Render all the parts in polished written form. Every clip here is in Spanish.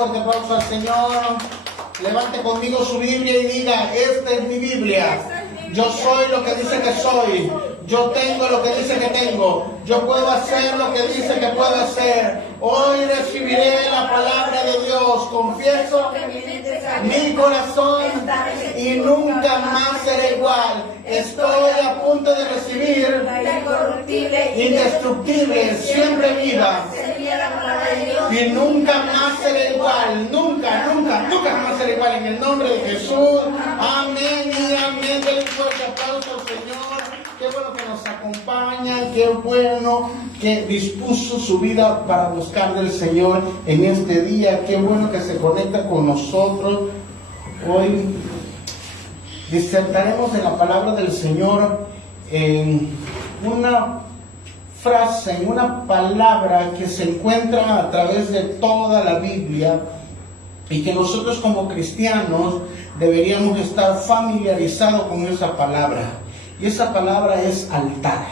fuerte aplauso al Señor. Levante conmigo su Biblia y diga, esta es mi Biblia. Yo soy lo que dice que soy. Yo tengo lo que dice que tengo. Yo puedo hacer lo que dice que puedo hacer. Hoy recibiré la palabra de Dios. Confieso mi corazón y nunca más seré igual. Estoy a punto de recibir indestructible, siempre viva. Y nunca más seré igual. Nunca más seré igual. En el nombre de Jesús. Amén y amén. Denle un fuerte aplauso al Señor. Qué bueno que nos acompaña, qué bueno que dispuso su vida para buscar del Señor en este día, qué bueno que se conecta con nosotros. Hoy disertaremos en la palabra del Señor en una frase, en una palabra que se encuentra a través de toda la Biblia y que nosotros como cristianos deberíamos estar familiarizados con esa palabra. Y esa palabra es altar.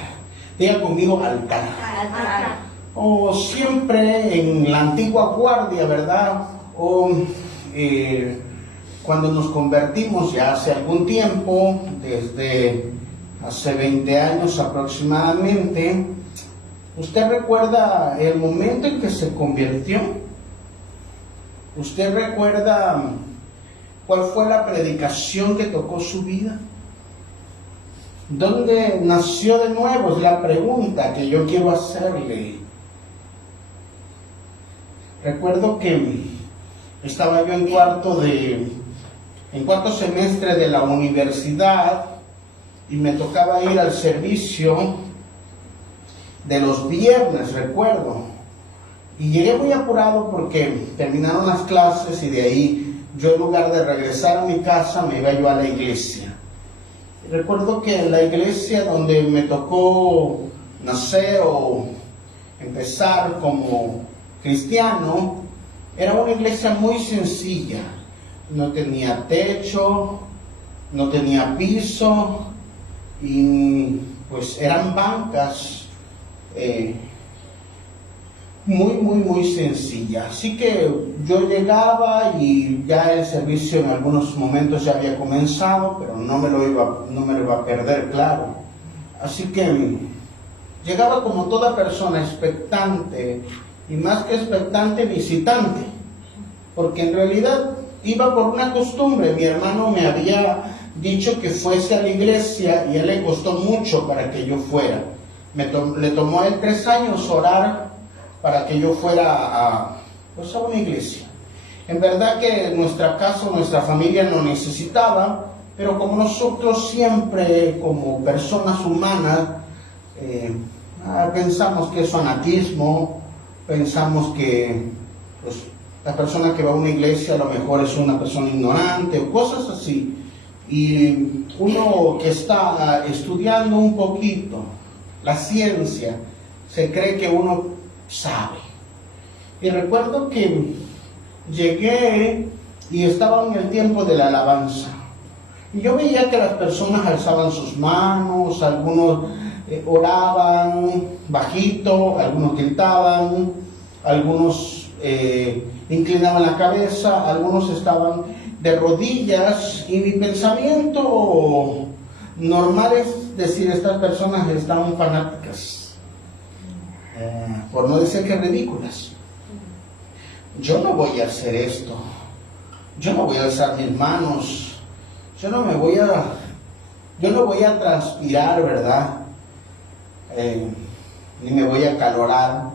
Diga conmigo altar. O siempre en la antigua guardia, ¿verdad? O cuando nos convertimos ya hace algún tiempo, desde hace 20 años aproximadamente, ¿usted recuerda el momento en que se convirtió? ¿Usted recuerda cuál fue la predicación que tocó su vida? ¿Dónde nació de nuevo? Es la pregunta que yo quiero hacerle. Recuerdo que estaba yo en cuarto semestre de la universidad y me tocaba ir al servicio de los viernes, recuerdo. Y llegué muy apurado porque terminaron las clases y de ahí yo, en lugar de regresar a mi casa, me iba yo a la iglesia. Recuerdo que en la iglesia donde me tocó nacer o empezar como cristiano, era una iglesia muy sencilla. No tenía techo, no tenía piso y pues eran bancas muy sencilla. Así que yo llegaba y ya el servicio en algunos momentos ya había comenzado, pero no me lo iba a perder, claro. Así que llegaba como toda persona, expectante, y más que expectante, visitante, porque en realidad iba por una costumbre. Mi hermano me había dicho que fuese a la iglesia y a él le costó mucho para que yo fuera. Le tomó a él 3 años orar para que yo fuera a una iglesia. En verdad que nuestra casa, nuestra familia no necesitaba, pero como nosotros siempre, como personas humanas, pensamos que es fanatismo, pensamos que pues, la persona que va a una iglesia a lo mejor es una persona ignorante o cosas así. Y uno que está estudiando un poquito la ciencia, se cree que uno sabe. Y recuerdo que llegué y estaba en el tiempo de la alabanza. Y yo veía que las personas alzaban sus manos, algunos oraban bajito, algunos gritaban, algunos inclinaban la cabeza, algunos estaban de rodillas, y mi pensamiento normal es decir, estas personas estaban fanáticas, por no decir que ridículas. Yo no voy a hacer esto, yo no voy a alzar mis manos, yo no voy a transpirar, ¿verdad? Ni me voy a acalorar.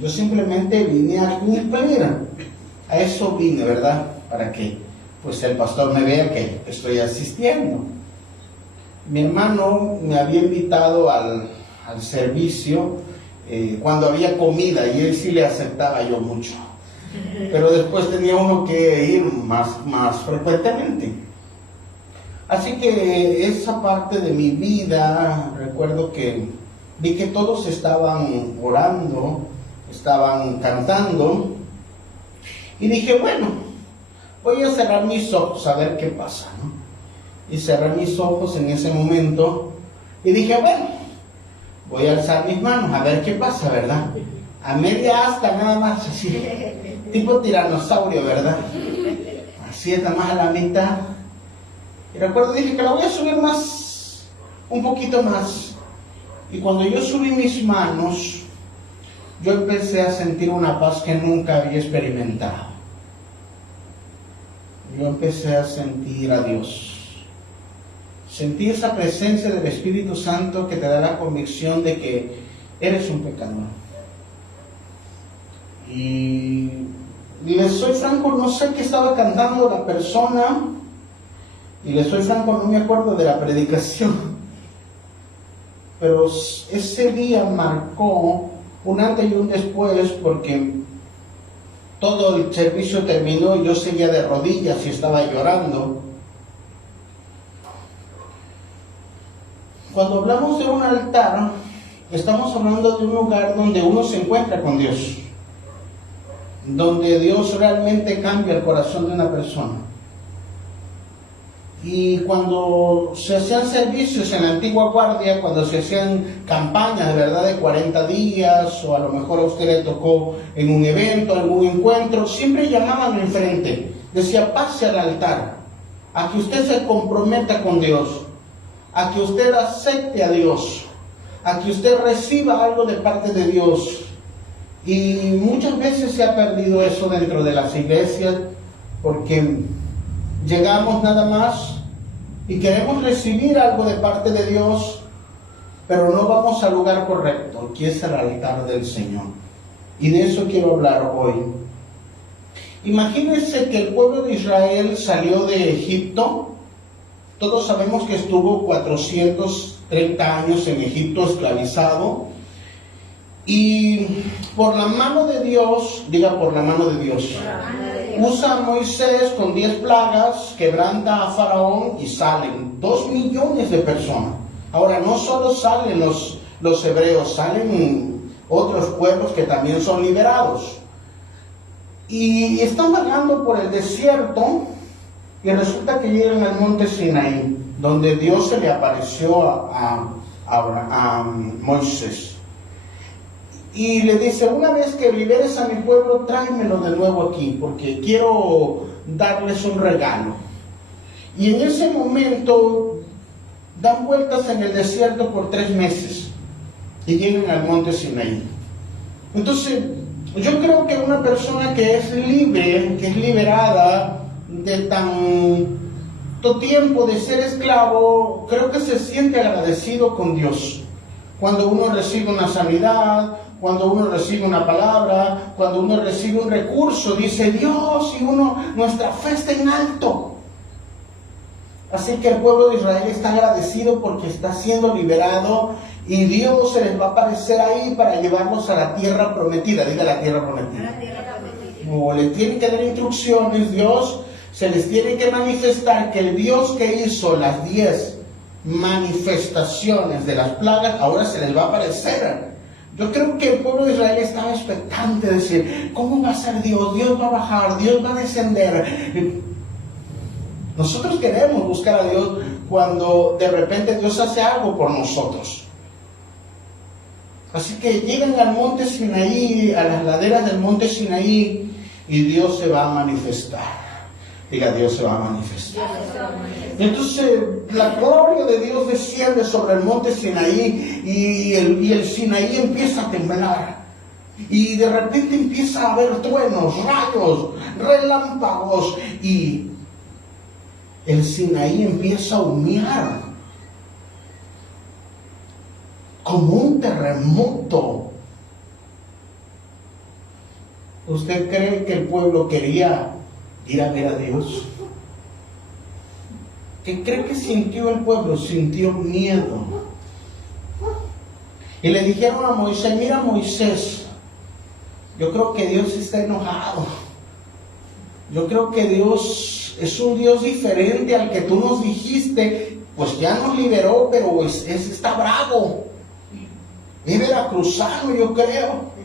Yo simplemente vine a cumplir, a eso vine, ¿verdad? Para que pues el pastor me vea que estoy asistiendo. Mi hermano me había invitado al servicio cuando había comida, y él sí le aceptaba yo mucho, pero después tenía uno que ir más frecuentemente. Así que esa parte de mi vida, recuerdo que vi que todos estaban orando, estaban cantando, y dije, bueno, voy a cerrar mis ojos a ver qué pasa, ¿no? Y cerré mis ojos en ese momento y dije, bueno, voy a alzar mis manos a ver qué pasa, ¿verdad? a media asta nada más, así, tipo tiranosaurio, ¿verdad? Así es, nada más a la mitad. Y recuerdo, dije que la voy a subir más, un poquito más. Y cuando yo subí mis manos, yo empecé a sentir una paz que nunca había experimentado. Yo empecé a sentir a Dios. Sentí esa presencia del Espíritu Santo que te da la convicción de que eres un pecador. Y les soy franco, no sé qué estaba cantando la persona, y les soy franco, no me acuerdo de la predicación, pero ese día marcó un antes y un después, porque todo el servicio terminó y yo seguía de rodillas y estaba llorando. Cuando hablamos de un altar, estamos hablando de un lugar donde uno se encuentra con Dios, donde Dios realmente cambia el corazón de una persona. Y cuando se hacían servicios en la antigua guardia, cuando se hacían campañas de verdad de 40 días, o a lo mejor a usted le tocó en un evento, algún encuentro, siempre llamaban enfrente, decía pase al altar, a que usted se comprometa con Dios, a que usted acepte a Dios, a que usted reciba algo de parte de Dios. Y muchas veces se ha perdido eso dentro de las iglesias, porque llegamos nada más y queremos recibir algo de parte de Dios, pero no vamos al lugar correcto, que es el altar del Señor. Y de eso quiero hablar hoy. Imagínense que el pueblo de Israel salió de Egipto. Todos sabemos que estuvo 430 años en Egipto esclavizado. Y por la mano de Dios, diga por la mano de Dios, usa a Moisés con 10 plagas, quebranta a Faraón y salen 2 millones de personas. Ahora, no solo salen los hebreos, salen otros pueblos que también son liberados. Y están vagando por el desierto y resulta que llegan al monte Sinaí, donde Dios se le apareció a Moisés. Y le dice, una vez que liberes a mi pueblo, tráemelo de nuevo aquí, porque quiero darles un regalo. Y en ese momento dan vueltas en el desierto por 3 meses y llegan al monte Sinaí. Entonces, yo creo que una persona que es libre, que es liberada de tanto tiempo de ser esclavo, creo que se siente agradecido con Dios. Cuando uno recibe una sanidad, cuando uno recibe una palabra, cuando uno recibe un recurso, dice Dios, y nuestra fe está en alto. Así que el pueblo de Israel está agradecido porque está siendo liberado y Dios se les va a aparecer ahí para llevarlos a la tierra prometida. Diga la tierra prometida. O le tiene que dar instrucciones, Dios se les tiene que manifestar que el Dios que hizo las 10 manifestaciones de las plagas, ahora se les va a aparecer. Yo creo que el pueblo de Israel estaba expectante de decir, ¿cómo va a ser Dios? Dios va a bajar, Dios va a descender. Nosotros queremos buscar a Dios cuando de repente Dios hace algo por nosotros. Así que llegan al monte Sinaí, a las laderas del monte Sinaí, y Dios se va a manifestar. Diga, Dios se va a manifestar. Entonces, la gloria de Dios desciende sobre el monte Sinaí y el Sinaí empieza a temblar. Y de repente empieza a haber truenos, rayos, relámpagos y el Sinaí empieza a humear como un terremoto. ¿Usted cree que el pueblo quería ir a ver a Dios? ¿Qué cree que sintió el pueblo? Sintió miedo. Y le dijeron a Moisés, mira Moisés, yo creo que Dios está enojado. Yo creo que Dios es un Dios diferente al que tú nos dijiste. Pues ya nos liberó, pero está bravo. Es veracruzano, yo creo.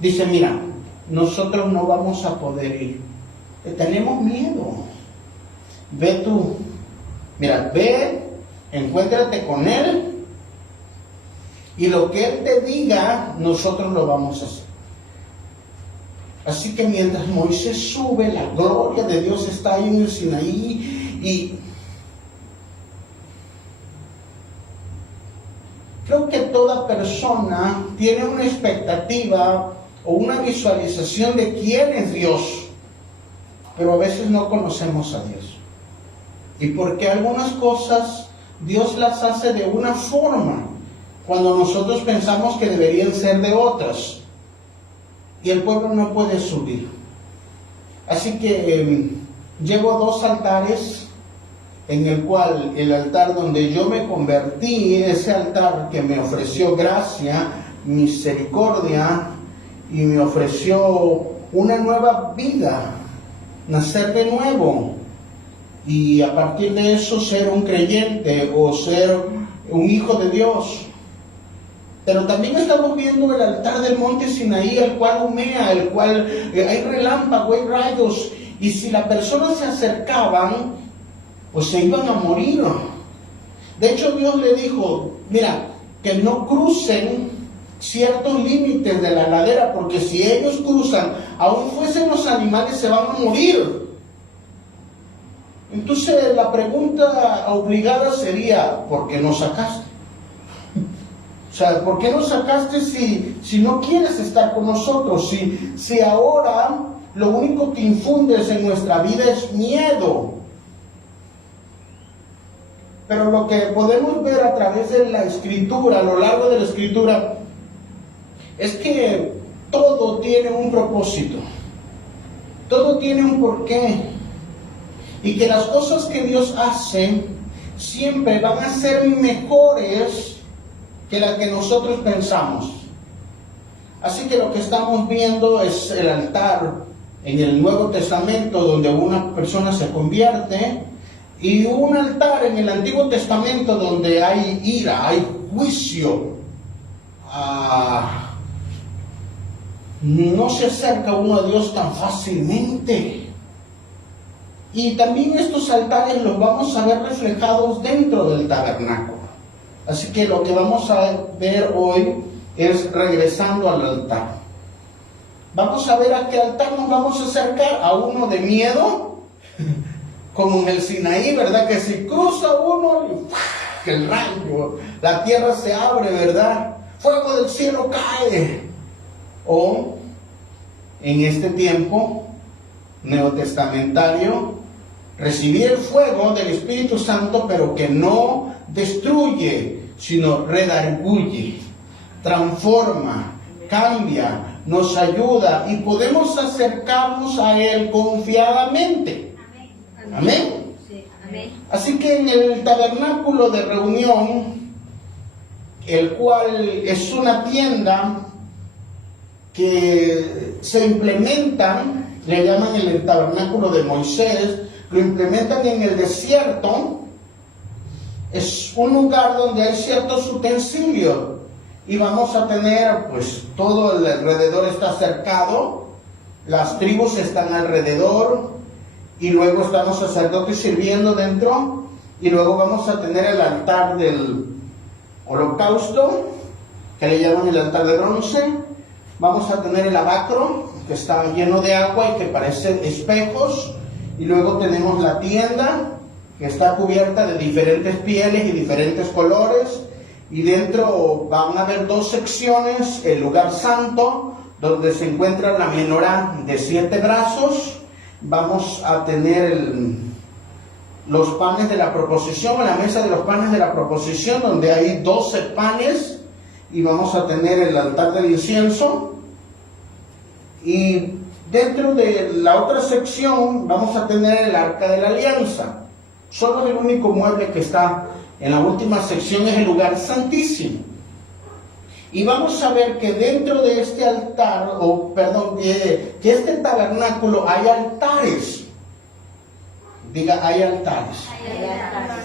Dice, mira, nosotros no vamos a poder ir. Tenemos miedo. Ve tú. Mira, ve, encuéntrate con él Y lo que Él te diga, nosotros lo vamos a hacer. Así que mientras Moisés sube, la gloria de Dios está ahí en el Sinaí. Y creo que toda persona tiene una expectativa o una visualización de quién es Dios, pero a veces no conocemos a Dios. Y porque algunas cosas Dios las hace de una forma, cuando nosotros pensamos que deberían ser de otras, y el pueblo no puede subir. Así que llevo 2 altares, en el cual el altar donde yo me convertí, ese altar que me ofreció gracia, misericordia, y me ofreció una nueva vida, nacer de nuevo, y a partir de eso ser un creyente o ser un hijo de Dios. Pero también estamos viendo el altar del monte Sinaí, el cual humea, el cual hay relámpago, hay rayos, y si las personas se acercaban, pues se iban a morir. De hecho, Dios le dijo, mira, que no crucen ciertos límites de la ladera, porque si ellos cruzan, aun fuesen los animales, se van a morir. Entonces la pregunta obligada sería, ¿por qué nos sacaste? O sea, ¿por qué nos sacaste si no quieres estar con nosotros? Si ahora lo único que infundes en nuestra vida es miedo. Pero lo que podemos ver a través de la Escritura, a lo largo de la Escritura, es que todo tiene un propósito. Todo tiene un porqué. Y que las cosas que Dios hace siempre van a ser mejores que las que nosotros pensamos. Así que lo que estamos viendo es el altar en el Nuevo Testamento donde una persona se convierte, y un altar en el Antiguo Testamento donde hay ira, hay juicio. No se acerca uno a Dios tan fácilmente. Y también estos altares los vamos a ver reflejados dentro del tabernáculo. Así que lo que vamos a ver hoy es regresando al altar. Vamos a ver a qué altar nos vamos a acercar. A uno de miedo, como en el Sinaí, ¿verdad? Que si cruza uno, el rayo, la tierra se abre, ¿verdad? Fuego del cielo cae. O en este tiempo neotestamentario, recibir el fuego del Espíritu Santo, pero que no destruye, sino redarguye, transforma, cambia, nos ayuda y podemos acercarnos a Él confiadamente. Amén. Así que en el tabernáculo de reunión, el cual es una tienda que se implementan, le llaman el tabernáculo de Moisés, lo implementan en el desierto. Es un lugar donde hay ciertos utensilios y vamos a tener, pues todo el alrededor está cercado, las tribus están alrededor y luego están los sacerdotes sirviendo dentro, y luego vamos a tener el altar del holocausto, que le llaman el altar de bronce. Vamos a tener el lavacro, que está lleno de agua y que parece espejos. Y luego tenemos la tienda, que está cubierta de diferentes pieles y diferentes colores. Y dentro van a haber 2 secciones: el lugar santo, donde se encuentra la menorá de 7 brazos. Vamos a tener los panes de la proposición, la mesa de los panes de la proposición, donde hay 12 panes. Y vamos a tener el altar del incienso. Y dentro de la otra sección vamos a tener el arca de la alianza. Solo el único mueble que está en la última sección es el lugar santísimo. Y vamos a ver que dentro de este altar, que este tabernáculo hay altares. Diga, hay altares. Hay altares.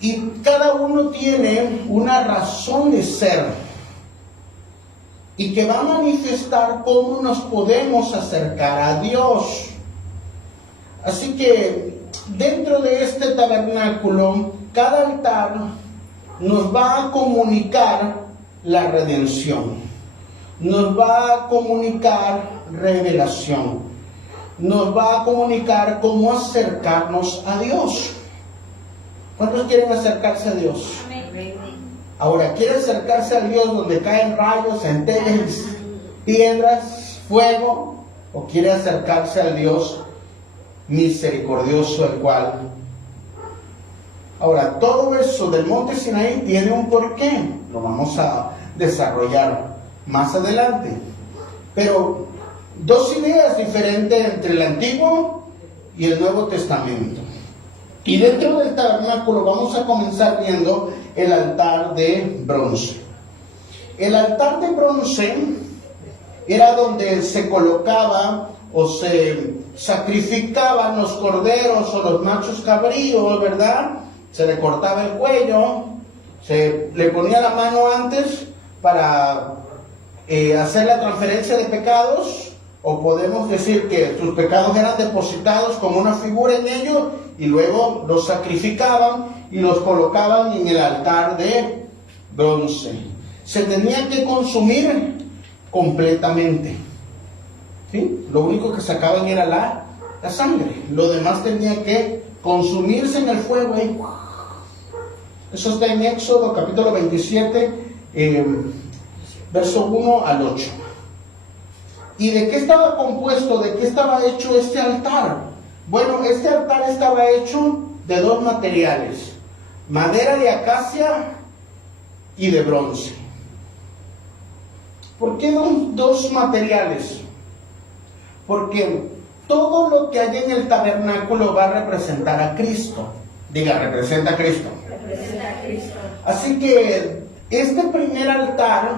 Y cada uno tiene una razón de ser, y que va a manifestar cómo nos podemos acercar a Dios. Así que dentro de este tabernáculo, cada altar nos va a comunicar la redención, nos va a comunicar revelación, nos va a comunicar cómo acercarnos a Dios. ¿Cuántos quieren acercarse a Dios? Ahora, ¿quiere acercarse a Dios donde caen rayos, centellas, piedras, fuego? ¿O quiere acercarse al Dios misericordioso, el cual... Ahora, todo eso del monte Sinaí tiene un porqué. Lo vamos a desarrollar más adelante. Pero dos ideas diferentes entre el Antiguo y el Nuevo Testamento. Y dentro del tabernáculo vamos a comenzar viendo el altar de bronce. El altar de bronce era donde se colocaba o se sacrificaban los corderos o los machos cabríos, ¿verdad? Se le cortaba el cuello, se le ponía la mano antes para hacer la transferencia de pecados, o podemos decir que sus pecados eran depositados como una figura en ellos, y luego los sacrificaban y los colocaban en el altar de bronce. Se tenía que consumir completamente, ¿sí? Lo único que sacaban era la sangre, lo demás tenía que consumirse en el fuego. Eso está en Éxodo capítulo 27, verso 1 al 8. ¿Y de qué estaba compuesto? ¿De qué estaba hecho este altar? Bueno, este altar estaba hecho de dos materiales: madera de acacia y de bronce. ¿Por qué dos materiales? Porque todo lo que hay en el tabernáculo va a representar a Cristo. Diga, representa a Cristo. Representa a Cristo. Así que este primer altar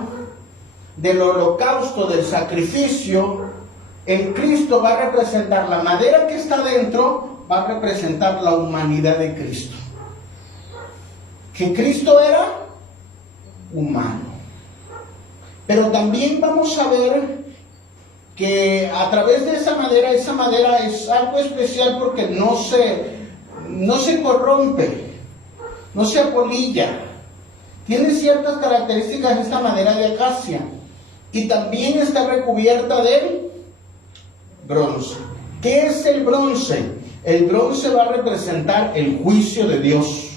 del holocausto, del sacrificio, en Cristo va a representar la madera que está dentro, va a representar la humanidad de Cristo. Que Cristo era humano. Pero también vamos a ver que a través de esa madera es algo especial porque no se corrompe, no se apolilla. Tiene ciertas características esta madera de acacia, y también está recubierta de bronce. ¿Qué es el bronce? El bronce va a representar el juicio de Dios.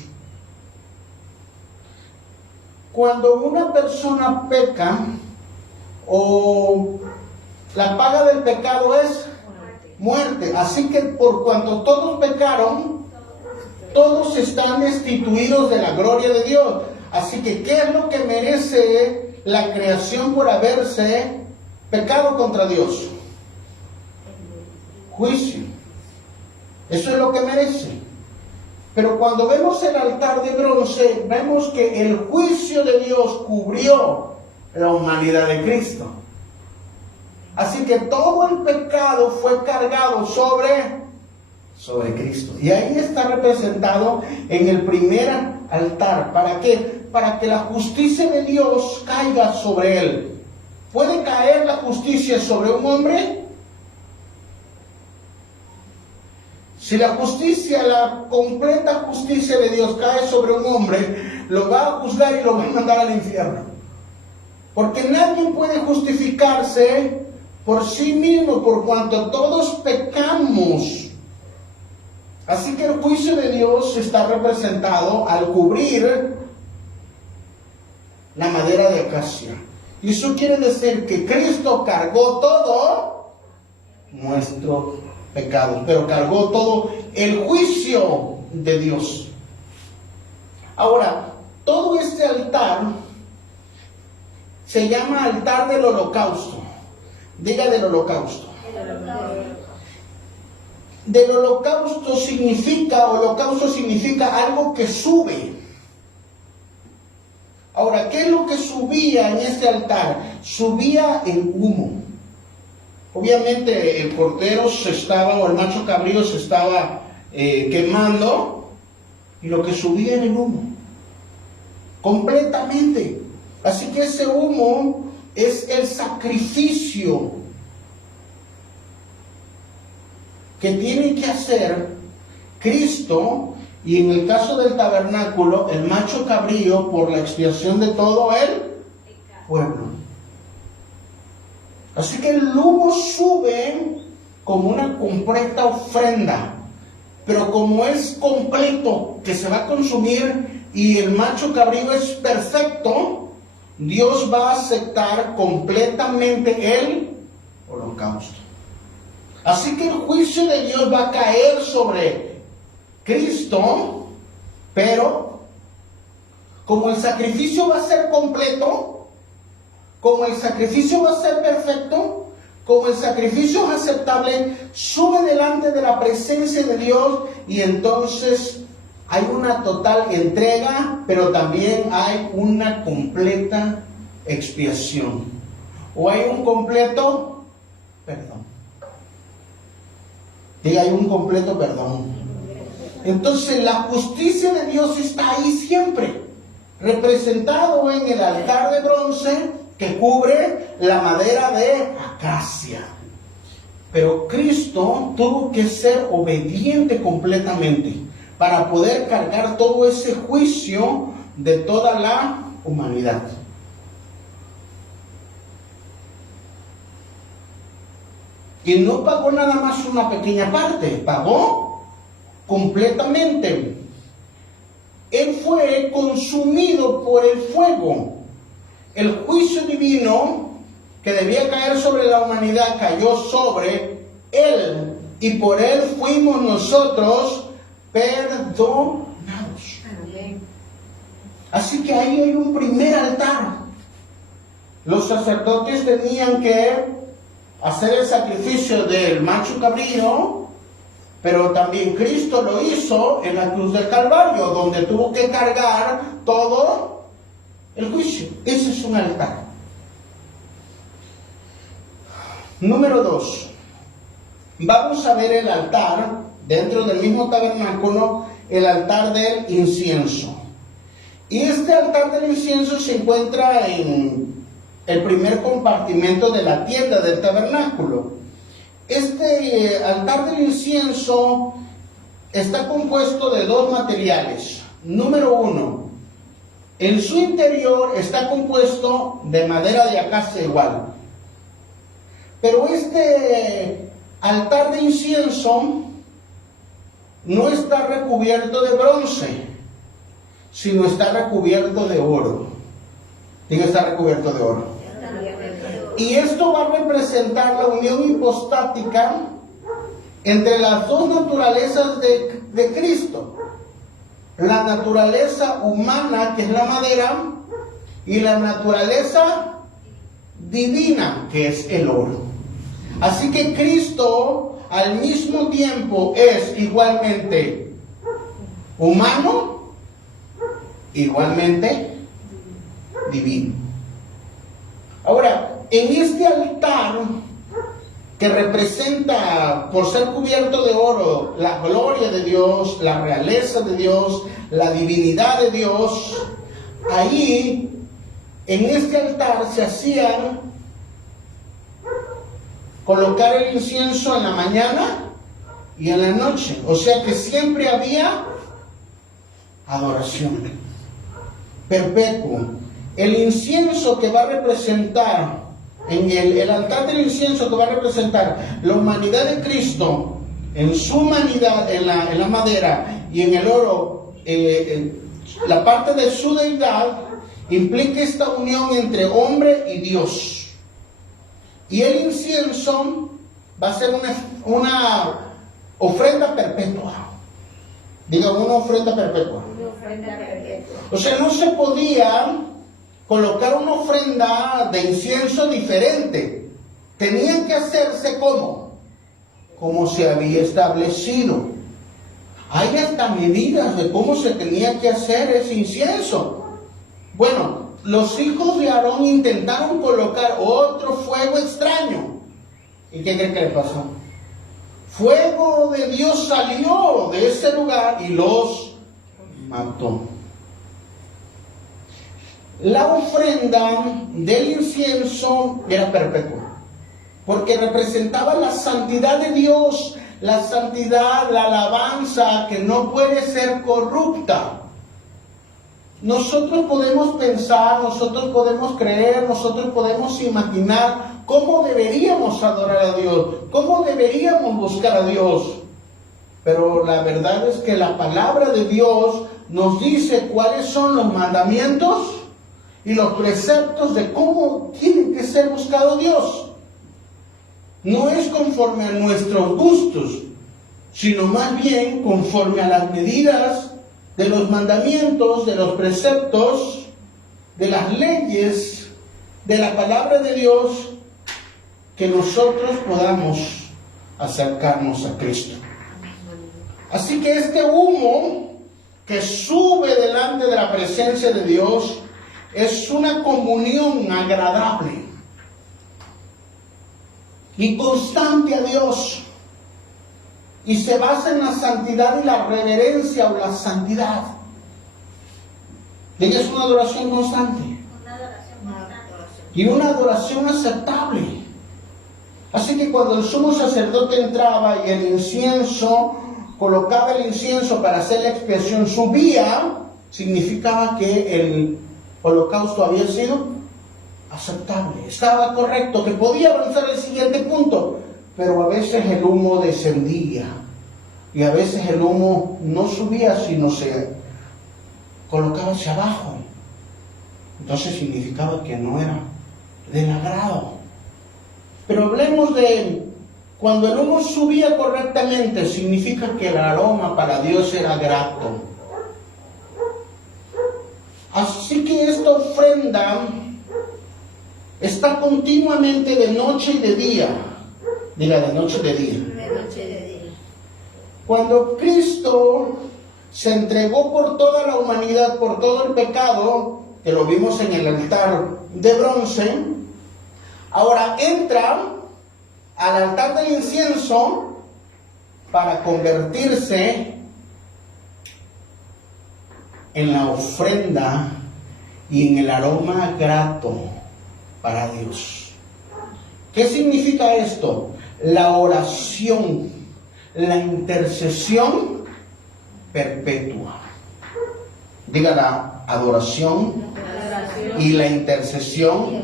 Cuando una persona peca, o la paga del pecado es muerte. Así que por cuanto todos pecaron, todos están destituidos de la gloria de Dios. Así que, ¿qué es lo que merece la creación por haberse pecado contra Dios? Juicio. Eso es lo que merece. Pero cuando vemos el altar de bronce, vemos que el juicio de Dios cubrió la humanidad de Cristo. Así que todo el pecado fue cargado sobre Cristo. Y ahí está representado en el primer altar. ¿Para qué? Para que la justicia de Dios caiga sobre él. ¿Puede caer la justicia sobre un hombre? Si la justicia, la completa justicia de Dios cae sobre un hombre, lo va a juzgar y lo va a mandar al infierno. Porque nadie puede justificarse por sí mismo, por cuanto todos pecamos. Así que el juicio de Dios está representado al cubrir la madera de acacia. Y eso quiere decir que Cristo cargó todo nuestro pecado, pero cargó todo el juicio de Dios. Ahora, todo este altar se llama altar del holocausto. Diga, del holocausto. Del holocausto significa algo que sube. Ahora, ¿qué es lo que subía en este altar? Subía el humo. Obviamente el cordero o el macho cabrío se estaba quemando, y lo que subía era el humo. Completamente. Así que ese humo es el sacrificio que tiene que hacer Cristo, y en el caso del tabernáculo, el macho cabrío, por la expiación de todo el pueblo. Así que el humo sube como una completa ofrenda, pero como es completo, que se va a consumir y el macho cabrío es perfecto, Dios va a aceptar completamente el holocausto. Así que el juicio de Dios va a caer sobre Cristo, pero como el sacrificio va a ser completo, como el sacrificio va a ser perfecto, como el sacrificio es aceptable, sube delante de la presencia de Dios y entonces hay una total entrega, pero también hay una completa expiación. O hay un completo perdón. Diga, hay un completo perdón. Entonces la justicia de Dios está ahí siempre, representado en el altar de bronce que cubre la madera de acacia. Pero Cristo tuvo que ser obediente completamente para poder cargar todo ese juicio de toda la humanidad. Y no pagó nada más una pequeña parte, pagó completamente. Él fue consumido por el fuego. El juicio divino que debía caer sobre la humanidad cayó sobre Él. Y por Él fuimos nosotros perdonados. Así que ahí hay un primer altar. Los sacerdotes tenían que hacer el sacrificio del macho cabrío, pero también Cristo lo hizo en la cruz del Calvario, donde tuvo que cargar todo el juicio. Ese es un altar. Número 2. Vamos a ver el altar dentro del mismo tabernáculo, el altar del incienso. Y este altar del incienso se encuentra en el primer compartimento de la tienda del tabernáculo. Este altar del incienso está compuesto de dos materiales. Número 1, en su interior está compuesto de madera de acacia igual. Pero este altar de incienso no está recubierto de bronce, sino está recubierto de oro. Diga, está recubierto de oro. Y esto va a representar la unión hipostática entre las dos naturalezas de Cristo. La naturaleza humana, que es la madera, y la naturaleza divina, que es el oro. Así que Cristo al mismo tiempo es igualmente humano, igualmente divino. Ahora, en este altar que representa, por ser cubierto de oro, la gloria de Dios, la realeza de Dios, la divinidad de Dios, ahí, en este altar se hacían colocar el incienso en la mañana y en la noche. O sea que siempre había adoración perpetua. El incienso que va a representar, en el altar del incienso que va a representar la humanidad de Cristo, en su humanidad, en la madera, y en el oro, la parte de su deidad, implica esta unión entre hombre y Dios. Y el incienso va a ser una ofrenda perpetua. Diga, una ofrenda perpetua. Una ofrenda perpetua. O sea, no se podía colocar una ofrenda de incienso diferente. Tenían que hacerse como se había establecido. Hay hasta medidas de cómo se tenía que hacer ese incienso. Bueno, los hijos de Aarón intentaron colocar otro fuego extraño. ¿Y qué creen que le pasó? Fuego de Dios salió de ese lugar y los mató. La ofrenda del incienso era perpetua, porque representaba la santidad de Dios, la santidad, la alabanza que no puede ser corrupta. nosotros podemos pensar, nosotros podemos creer, nosotros podemos imaginar cómo deberíamos adorar a Dios, cómo deberíamos buscar a Dios. Pero la verdad es que la palabra de Dios nos dice cuáles son los mandamientos y los preceptos de cómo tiene que ser buscado Dios. No es conforme a nuestros gustos, sino más bien conforme a las medidas de los mandamientos, de los preceptos, de las leyes, de la palabra de Dios, que nosotros podamos acercarnos a Cristo. Así que este humo que sube delante de la presencia de Dios es una comunión agradable y constante a Dios, y se basa en la santidad y la reverencia o la santidad. Ella es una adoración constante y una adoración aceptable. Así que cuando el sumo sacerdote entraba y el incienso, colocaba el incienso para hacer la expiación, subía, significaba que el holocausto había sido aceptable, estaba correcto, que podía avanzar al siguiente punto. Pero a veces el humo descendía y a veces el humo no subía, sino se colocaba hacia abajo. Entonces significaba que no era del agrado. Pero hablemos de cuando el humo subía correctamente, significa que el aroma para Dios era grato. Así que esta ofrenda está continuamente de noche y de día. Diga, de noche y de día. De noche y de día. Cuando Cristo se entregó por toda la humanidad, por todo el pecado, que lo vimos en el altar de bronce, ahora entra al altar del incienso para convertirse en la ofrenda y en el aroma grato para Dios. ¿Qué significa esto? La oración, la intercesión perpetua. Diga, la adoración y la intercesión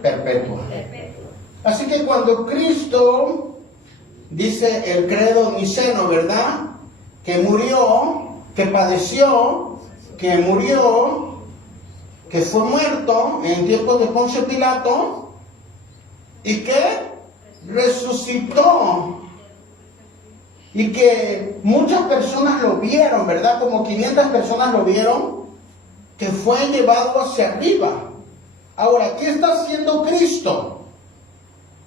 perpetua. Así que cuando Cristo, dice el credo niceno, ¿verdad? Que murió, que padeció, que murió, que fue muerto en tiempos de Poncio Pilato, y que resucitó, y que muchas personas lo vieron, ¿verdad? Como 500 personas lo vieron, que fue llevado hacia arriba. Ahora, ¿qué está haciendo Cristo?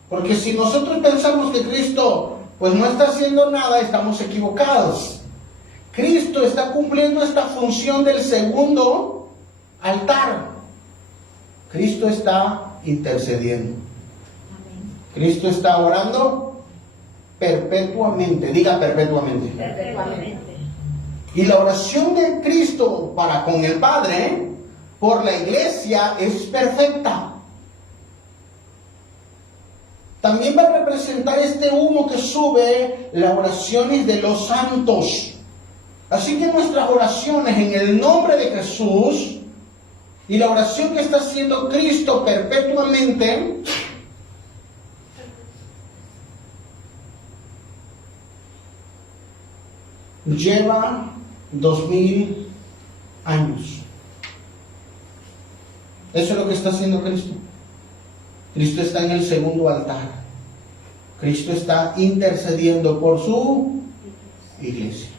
Porque si nosotros pensamos que Cristo pues no está haciendo nada, estamos equivocados. Cristo está cumpliendo esta función del segundo altar. Cristo está intercediendo. Cristo está orando perpetuamente. Diga, perpetuamente. Perpetuamente. Y la oración de Cristo para con el Padre por la iglesia es perfecta. También va a representar este humo que sube las oraciones de los santos. Así que nuestras oraciones en el nombre de Jesús y la oración que está haciendo Cristo perpetuamente lleva 2000 años. Eso es lo que está haciendo Cristo. Cristo está en el segundo altar. Cristo está intercediendo por su iglesia.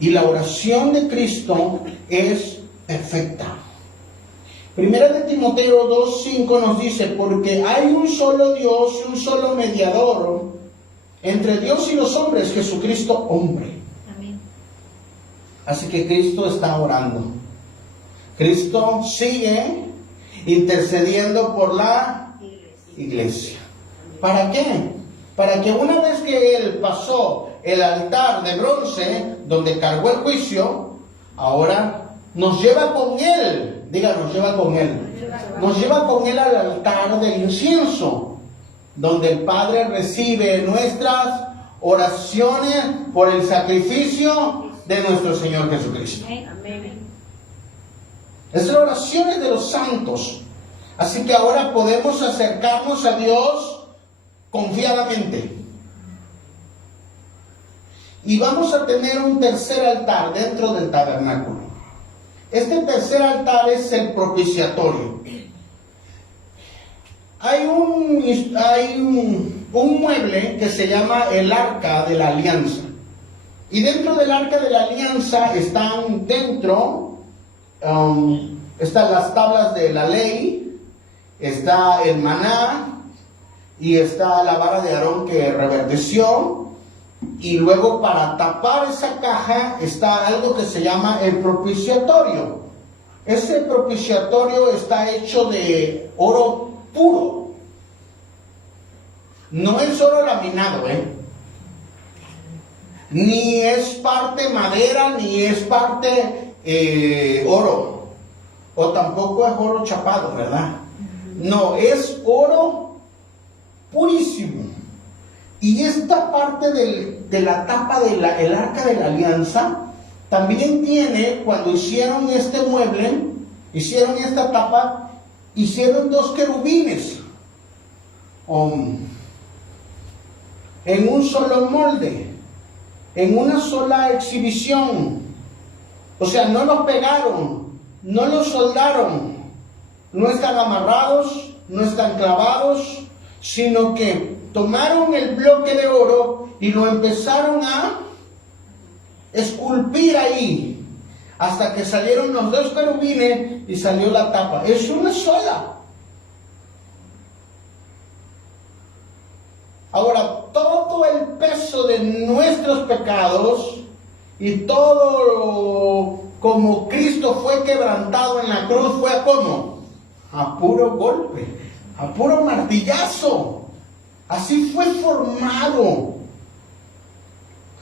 Y la oración de Cristo es perfecta. Primera de Timoteo 2:5 nos dice: porque hay un solo Dios y un solo mediador entre Dios y los hombres, Jesucristo hombre. Amén. Así que Cristo está orando. Cristo sigue intercediendo por la iglesia. ¿Para qué? Para que una vez que Él pasó el altar de bronce donde cargó el juicio, ahora nos lleva con Él. Diga, nos lleva con Él. Nos lleva con Él al altar del incienso, donde el Padre recibe nuestras oraciones por el sacrificio de nuestro Señor Jesucristo. Amén. Es la oración de los santos. Así que ahora podemos acercarnos a Dios confiadamente. Y vamos a tener un tercer altar dentro del tabernáculo. Este tercer altar es el propiciatorio. Hay un mueble que se llama el Arca de la Alianza. Y dentro del Arca de la Alianza están están las tablas de la ley, está el maná y está la vara de Aarón que reverdeció. Y luego para tapar esa caja está algo que se llama el propiciatorio. Ese propiciatorio está hecho de oro puro. No es oro laminado, ni es parte madera, ni es parte oro. O tampoco es oro chapado, ¿verdad? No, es oro purísimo. Y esta parte de la tapa del Arca de la Alianza también tiene, cuando hicieron este mueble, hicieron esta tapa, hicieron 2 querubines en un solo molde, en una sola exhibición. O sea, no los pegaron, no los soldaron, no están amarrados, no están clavados, sino que tomaron el bloque de oro y lo empezaron a esculpir ahí, hasta que salieron los 2 querubines y salió la tapa. Es una sola. Ahora, todo el peso de nuestros pecados y todo como Cristo fue quebrantado en la cruz fue a ¿cómo? A puro golpe, a puro martillazo. Así fue formado.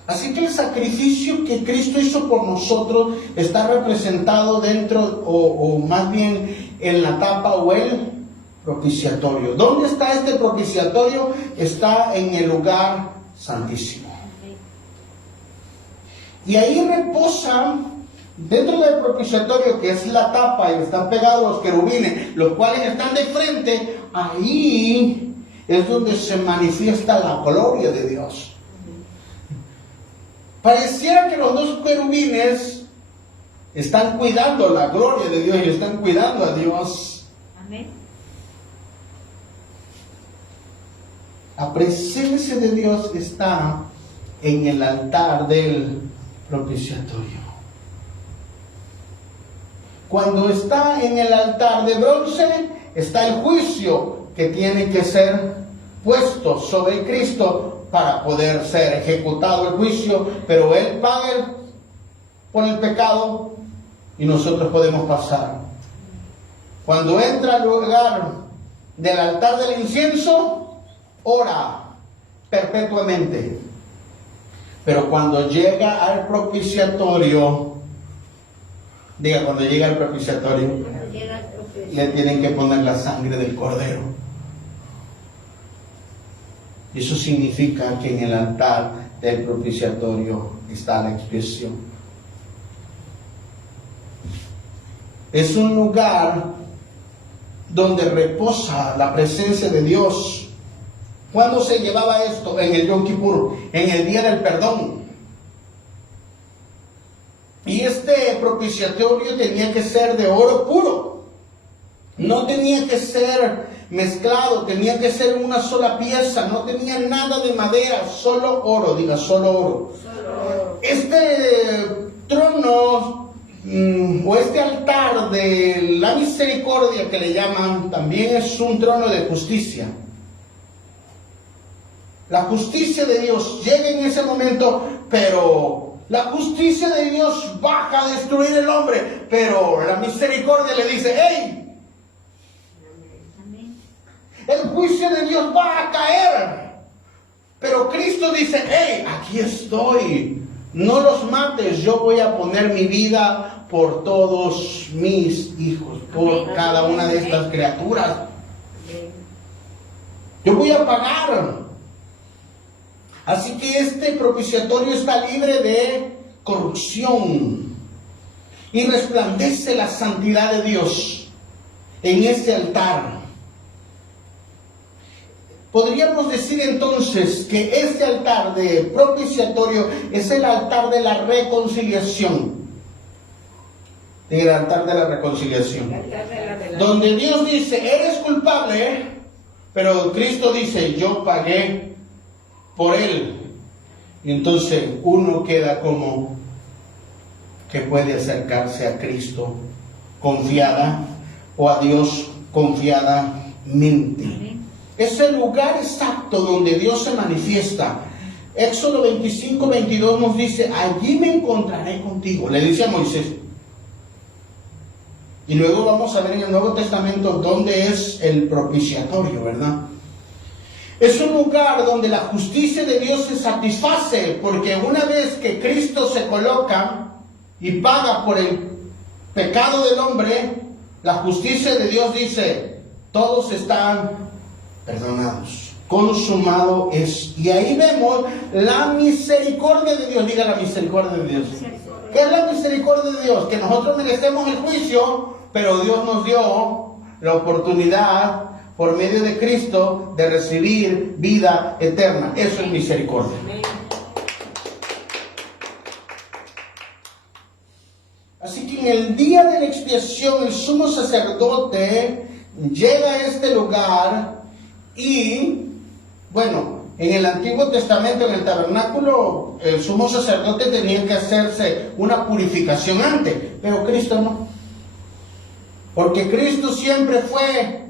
Así que el sacrificio que Cristo hizo por nosotros está representado dentro, o más bien en la tapa o el propiciatorio. ¿Dónde está este propiciatorio? Está en el lugar santísimo. Y ahí reposa, dentro del propiciatorio, que es la tapa, y están pegados los querubines, los cuales están de frente. Ahí es donde se manifiesta la gloria de Dios. Pareciera que los 2 querubines están cuidando la gloria de Dios y están cuidando a Dios. Amén. La presencia de Dios está en el altar del propiciatorio. Cuando está en el altar de bronce, está el juicio que tiene que ser puesto sobre Cristo para poder ser ejecutado el juicio, pero Él paga por el pecado y nosotros podemos pasar. Cuando entra al lugar del altar del incienso, ora perpetuamente. Pero cuando llega al propiciatorio, cuando llega al propiciatorio, le tienen que poner la sangre del cordero. Eso significa que en el altar del propiciatorio está la expiación. Es un lugar donde reposa la presencia de Dios. ¿Cuándo se llevaba esto? En el Yom Kippur, en el día del perdón. Y este propiciatorio tenía que ser de oro puro. No tenía que ser mezclado, tenía que ser una sola pieza, no tenía nada de madera, solo oro, diga, solo oro. Este trono o este altar de la misericordia que le llaman, también es un trono de justicia. La justicia de Dios llega en ese momento, pero la justicia de Dios baja a destruir el hombre, pero la misericordia le dice, ¡hey! El juicio de Dios va a caer, pero Cristo dice, ¡hey! Aquí estoy, no los mates, yo voy a poner mi vida por todos mis hijos, por cada una de estas criaturas. Yo voy a pagar. Así que este propiciatorio está libre de corrupción. y resplandece la santidad de Dios en ese altar. Podríamos decir entonces que este altar de propiciatorio es el altar de la reconciliación. El altar de la reconciliación. Donde Dios dice, eres culpable, pero Cristo dice, yo pagué por él. Y entonces uno queda como que puede acercarse a Cristo confiada o a Dios confiadamente. Es el lugar exacto donde Dios se manifiesta. Éxodo 25:22 nos dice, allí me encontraré contigo, le dice a Moisés. Y luego vamos a ver en el Nuevo Testamento dónde es el propiciatorio, ¿verdad? Es un lugar donde la justicia de Dios se satisface, porque una vez que Cristo se coloca y paga por el pecado del hombre, la justicia de Dios dice, todos están perdonados, consumado es. Y ahí vemos la misericordia de Dios. Diga la misericordia de Dios. ¿Qué es la misericordia de Dios? Que nosotros merecemos el juicio, pero Dios nos dio la oportunidad por medio de Cristo de recibir vida eterna. Eso es misericordia. Así que en el día de la expiación el sumo sacerdote llega a este lugar y, bueno, en el Antiguo Testamento, en el tabernáculo, el sumo sacerdote tenía que hacerse una purificación antes, pero Cristo no. Porque Cristo siempre fue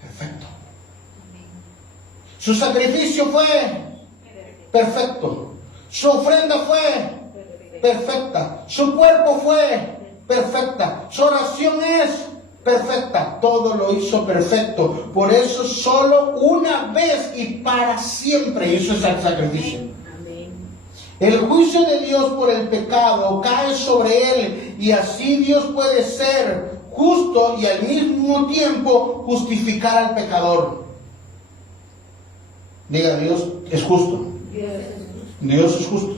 perfecto. Su sacrificio fue perfecto. Su ofrenda fue perfecta. Su cuerpo fue perfecta. Su oración es perfecta. Todo lo hizo perfecto. Por eso solo una vez y para siempre hizo ese sacrificio. El juicio de Dios por el pecado cae sobre él y así Dios puede ser justo y al mismo tiempo justificar al pecador. Diga, Dios es justo. Dios es justo.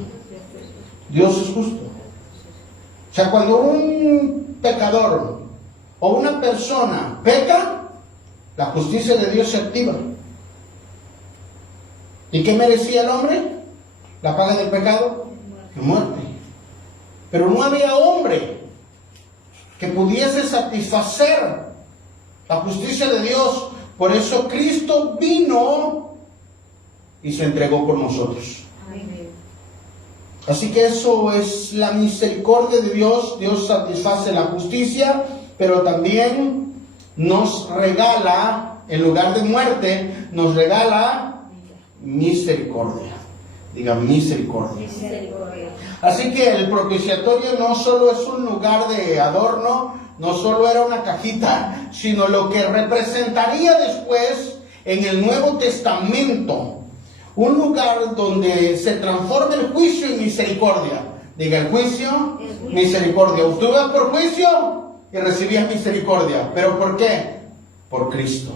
Dios es justo. O sea, cuando un pecador o una persona peca, la justicia de Dios se activa. ¿Y qué merecía el hombre? La paga del pecado, la muerte. Pero no había hombre que pudiese satisfacer la justicia de Dios. Por eso Cristo vino y se entregó por nosotros. Así que eso es la misericordia de Dios. Dios satisface la justicia, pero también nos regala, en lugar de muerte, nos regala misericordia. Diga misericordia. Así que el propiciatorio no solo es un lugar de adorno, no solo era una cajita, sino lo que representaría después en el Nuevo Testamento. Un lugar donde se transforma el juicio en misericordia. Diga el juicio, misericordia. Usted iba por juicio y recibías misericordia. ¿Pero por qué? Por Cristo.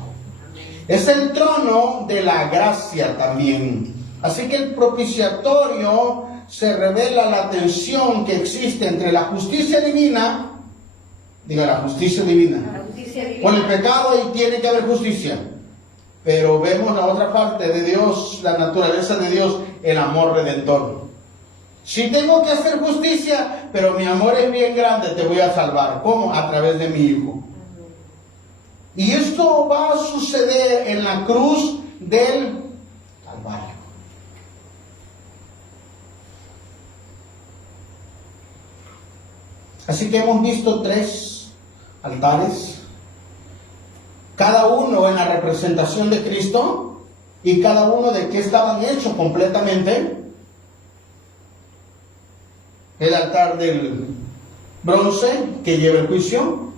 Es el trono de la gracia también. Así que el propiciatorio se revela la tensión que existe entre la justicia divina, diga la justicia divina, por el pecado y tiene que haber justicia. Pero vemos la otra parte de Dios, la naturaleza de Dios, el amor redentor. Si tengo que hacer justicia, pero mi amor es bien grande, te voy a salvar. ¿Cómo? A través de mi Hijo. Y esto va a suceder en la cruz del Calvario. Así que hemos visto 3 altares, cada uno en la representación de Cristo y cada uno de qué estaban hechos completamente. El altar del bronce que lleva el juicio,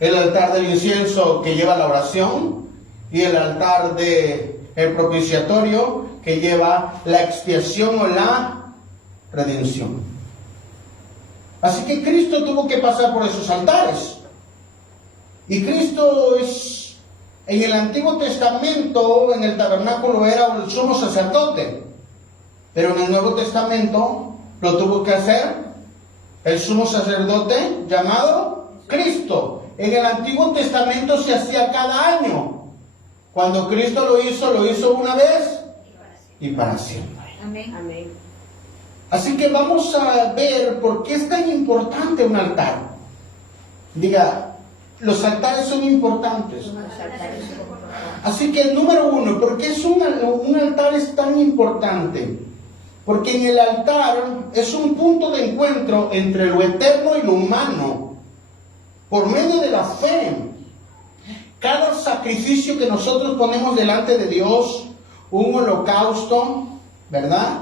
el altar del incienso que lleva la oración y el altar del propiciatorio que lleva la expiación o la redención. Así que Cristo tuvo que pasar por esos altares. Y Cristo es, en el Antiguo Testamento, en el tabernáculo era el sumo sacerdote. Pero en el Nuevo Testamento lo tuvo que hacer el sumo sacerdote llamado Cristo. En el Antiguo Testamento se hacía cada año. Cuando Cristo lo hizo una vez y para siempre. Amén. Amén. Así que vamos a ver por qué es tan importante un altar. Diga, los altares son importantes. Así que número uno, ¿por qué un altar es tan importante? Porque en el altar es un punto de encuentro entre lo eterno y lo humano. Por medio de la fe, cada sacrificio que nosotros ponemos delante de Dios, un holocausto, ¿verdad?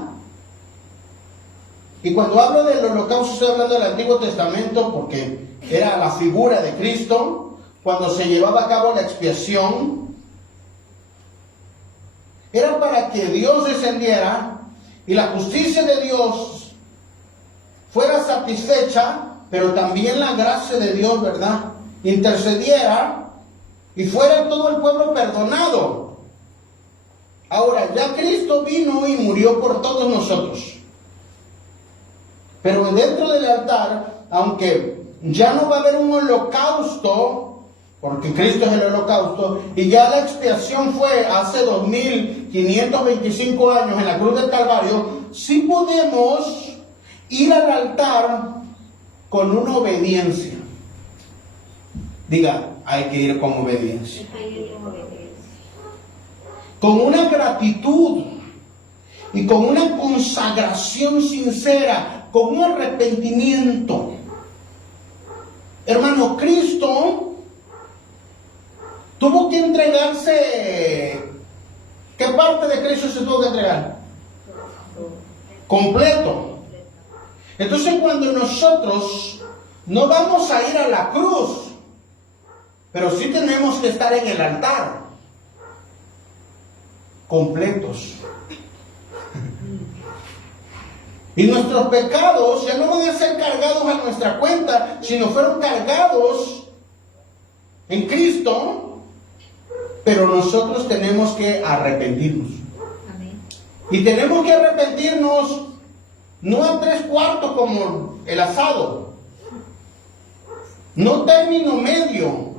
Y cuando hablo del holocausto estoy hablando del Antiguo Testamento porque era la figura de Cristo. Cuando se llevaba a cabo la expiación, era para que Dios descendiera y la justicia de Dios fuera satisfecha, pero también la gracia de Dios, ¿verdad?, intercediera y fuera todo el pueblo perdonado. Ahora, ya Cristo vino y murió por todos nosotros. Pero dentro del altar, aunque ya no va a haber un holocausto, porque Cristo es el holocausto, y ya la expiación fue hace 2525 años en la cruz del Calvario, sí podemos ir al altar con una obediencia. Diga, hay que ir con obediencia. Con una gratitud y con una consagración sincera, con un arrepentimiento. Hermano, Cristo tuvo que entregarse. ¿Qué parte de Cristo se tuvo que entregar? Completo. Entonces, cuando nosotros no vamos a ir a la cruz, pero sí tenemos que estar en el altar, completos. Y nuestros pecados ya no van a ser cargados a nuestra cuenta, sino fueron cargados en Cristo, pero nosotros tenemos que arrepentirnos. Amén. Y tenemos que arrepentirnos no a 3/4 como el asado, no término medio,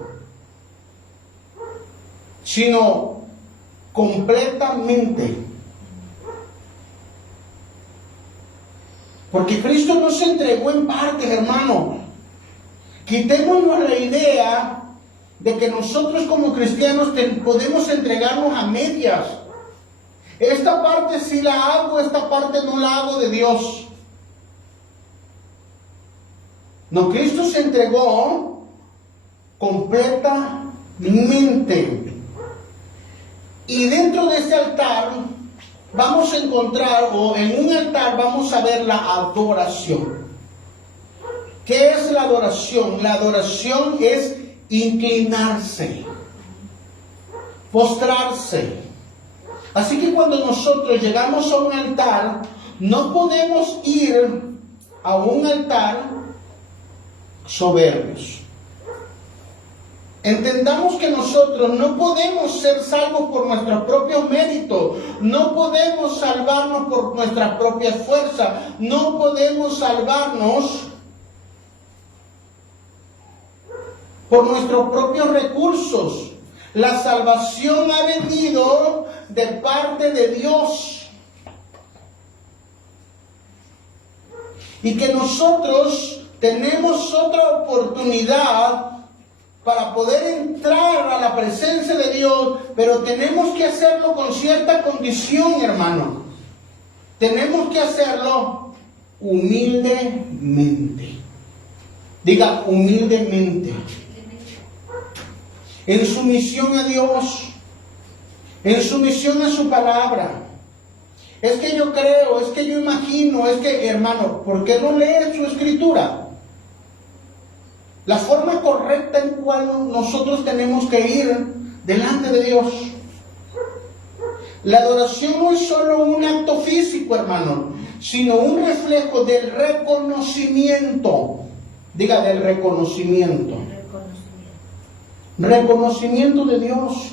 sino completamente. Porque Cristo no se entregó en partes, hermano. Quitémonos la idea de que nosotros como cristianos podemos entregarnos a medias. Esta parte sí la hago, esta parte no la hago de Dios. No, Cristo se entregó completamente. Y dentro de ese altar vamos a encontrar, o en un altar vamos a ver la adoración. ¿Qué es la adoración? La adoración es inclinarse, postrarse. Así que cuando nosotros llegamos a un altar, no podemos ir a un altar soberbios. Entendamos que nosotros no podemos ser salvos por nuestros propios méritos, no podemos salvarnos por nuestras propias fuerzas, no podemos salvarnos por nuestros propios recursos. La salvación ha venido de parte de Dios. Y que nosotros tenemos otra oportunidad para poder entrar a la presencia de Dios, pero tenemos que hacerlo con cierta condición, hermano. Tenemos que hacerlo humildemente. Diga, humildemente. En sumisión a Dios, en sumisión a su palabra. Es que yo creo, es que yo imagino, es que, hermano, ¿por qué no leer su escritura? La forma correcta en cual nosotros tenemos que ir delante de Dios. La adoración no es solo un acto físico, hermano, sino un reflejo del reconocimiento. Diga, del reconocimiento. Reconocimiento de Dios.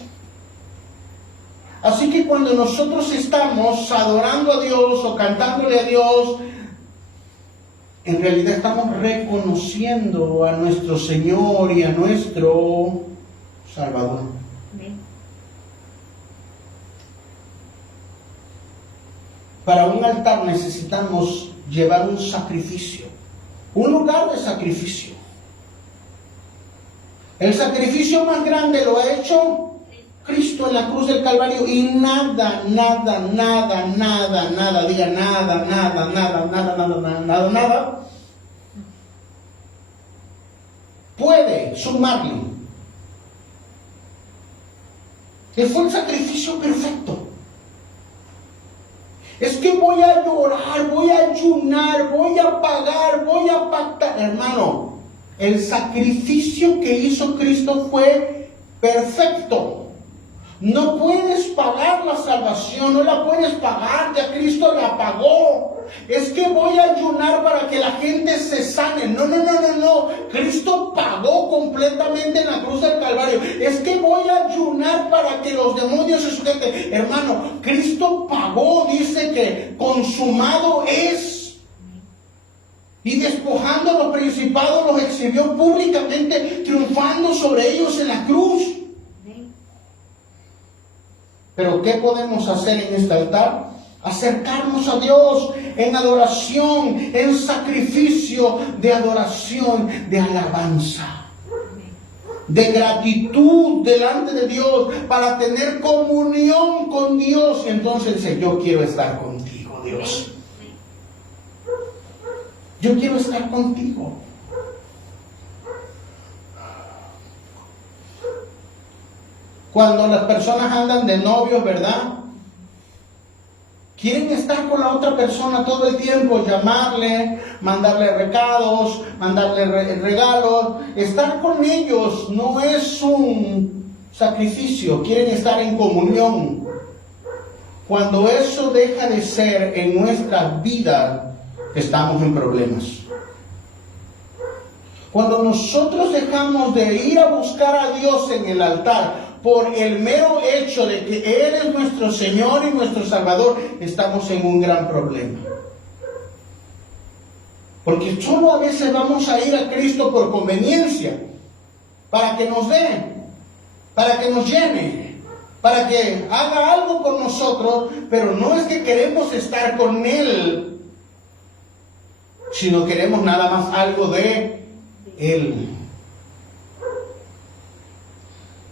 Así que cuando nosotros estamos adorando a Dios o cantándole a Dios, en realidad estamos reconociendo a nuestro Señor y a nuestro Salvador. Amén. Para un altar necesitamos llevar un sacrificio, un lugar de sacrificio. El sacrificio más grande lo ha hecho Cristo en la cruz del Calvario, y nada, diga nada, puede sumarle. Él fue el sacrificio perfecto. Es que voy a llorar, voy a ayunar, voy a pagar, voy a pactar. Hermano, el sacrificio que hizo Cristo fue perfecto. No puedes pagar la salvación, no la puedes pagar, ya Cristo la pagó. Es que voy a ayunar para que la gente se sane. No. Cristo pagó completamente en la cruz del Calvario. Es que voy a ayunar para que los demonios se sujeten. Hermano, Cristo pagó, dice que consumado es. Y despojando a los principados los exhibió públicamente, triunfando sobre ellos en la cruz. Pero ¿qué podemos hacer en este altar? Acercarnos a Dios en adoración, en sacrificio de adoración, de alabanza, de gratitud delante de Dios, para tener comunión con Dios. Y entonces dice: yo quiero estar contigo, Dios. Yo quiero estar contigo. Cuando las personas andan de novios, ¿verdad? Quieren estar con la otra persona todo el tiempo, llamarle, mandarle recados, mandarle regalos. Estar con ellos no es un sacrificio, quieren estar en comunión. Cuando eso deja de ser en nuestra vida, estamos en problemas. Cuando nosotros dejamos de ir a buscar a Dios en el altar, por el mero hecho de que Él es nuestro Señor y nuestro Salvador, estamos en un gran problema. Porque solo a veces vamos a ir a Cristo por conveniencia, para que nos dé, para que nos llene, para que haga algo por nosotros, pero no es que queremos estar con Él, sino queremos nada más algo de Él.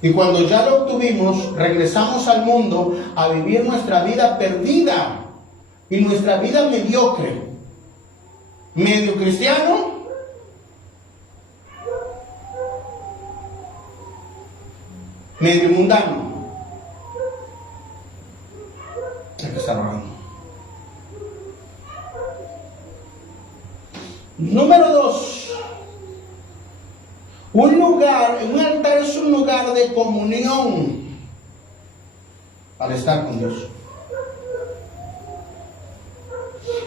Y cuando ya lo obtuvimos, regresamos al mundo a vivir nuestra vida perdida y nuestra vida mediocre. Medio cristiano, medio mundano. Hay que estar orando. Número 2. Un altar es un lugar de comunión para estar con Dios.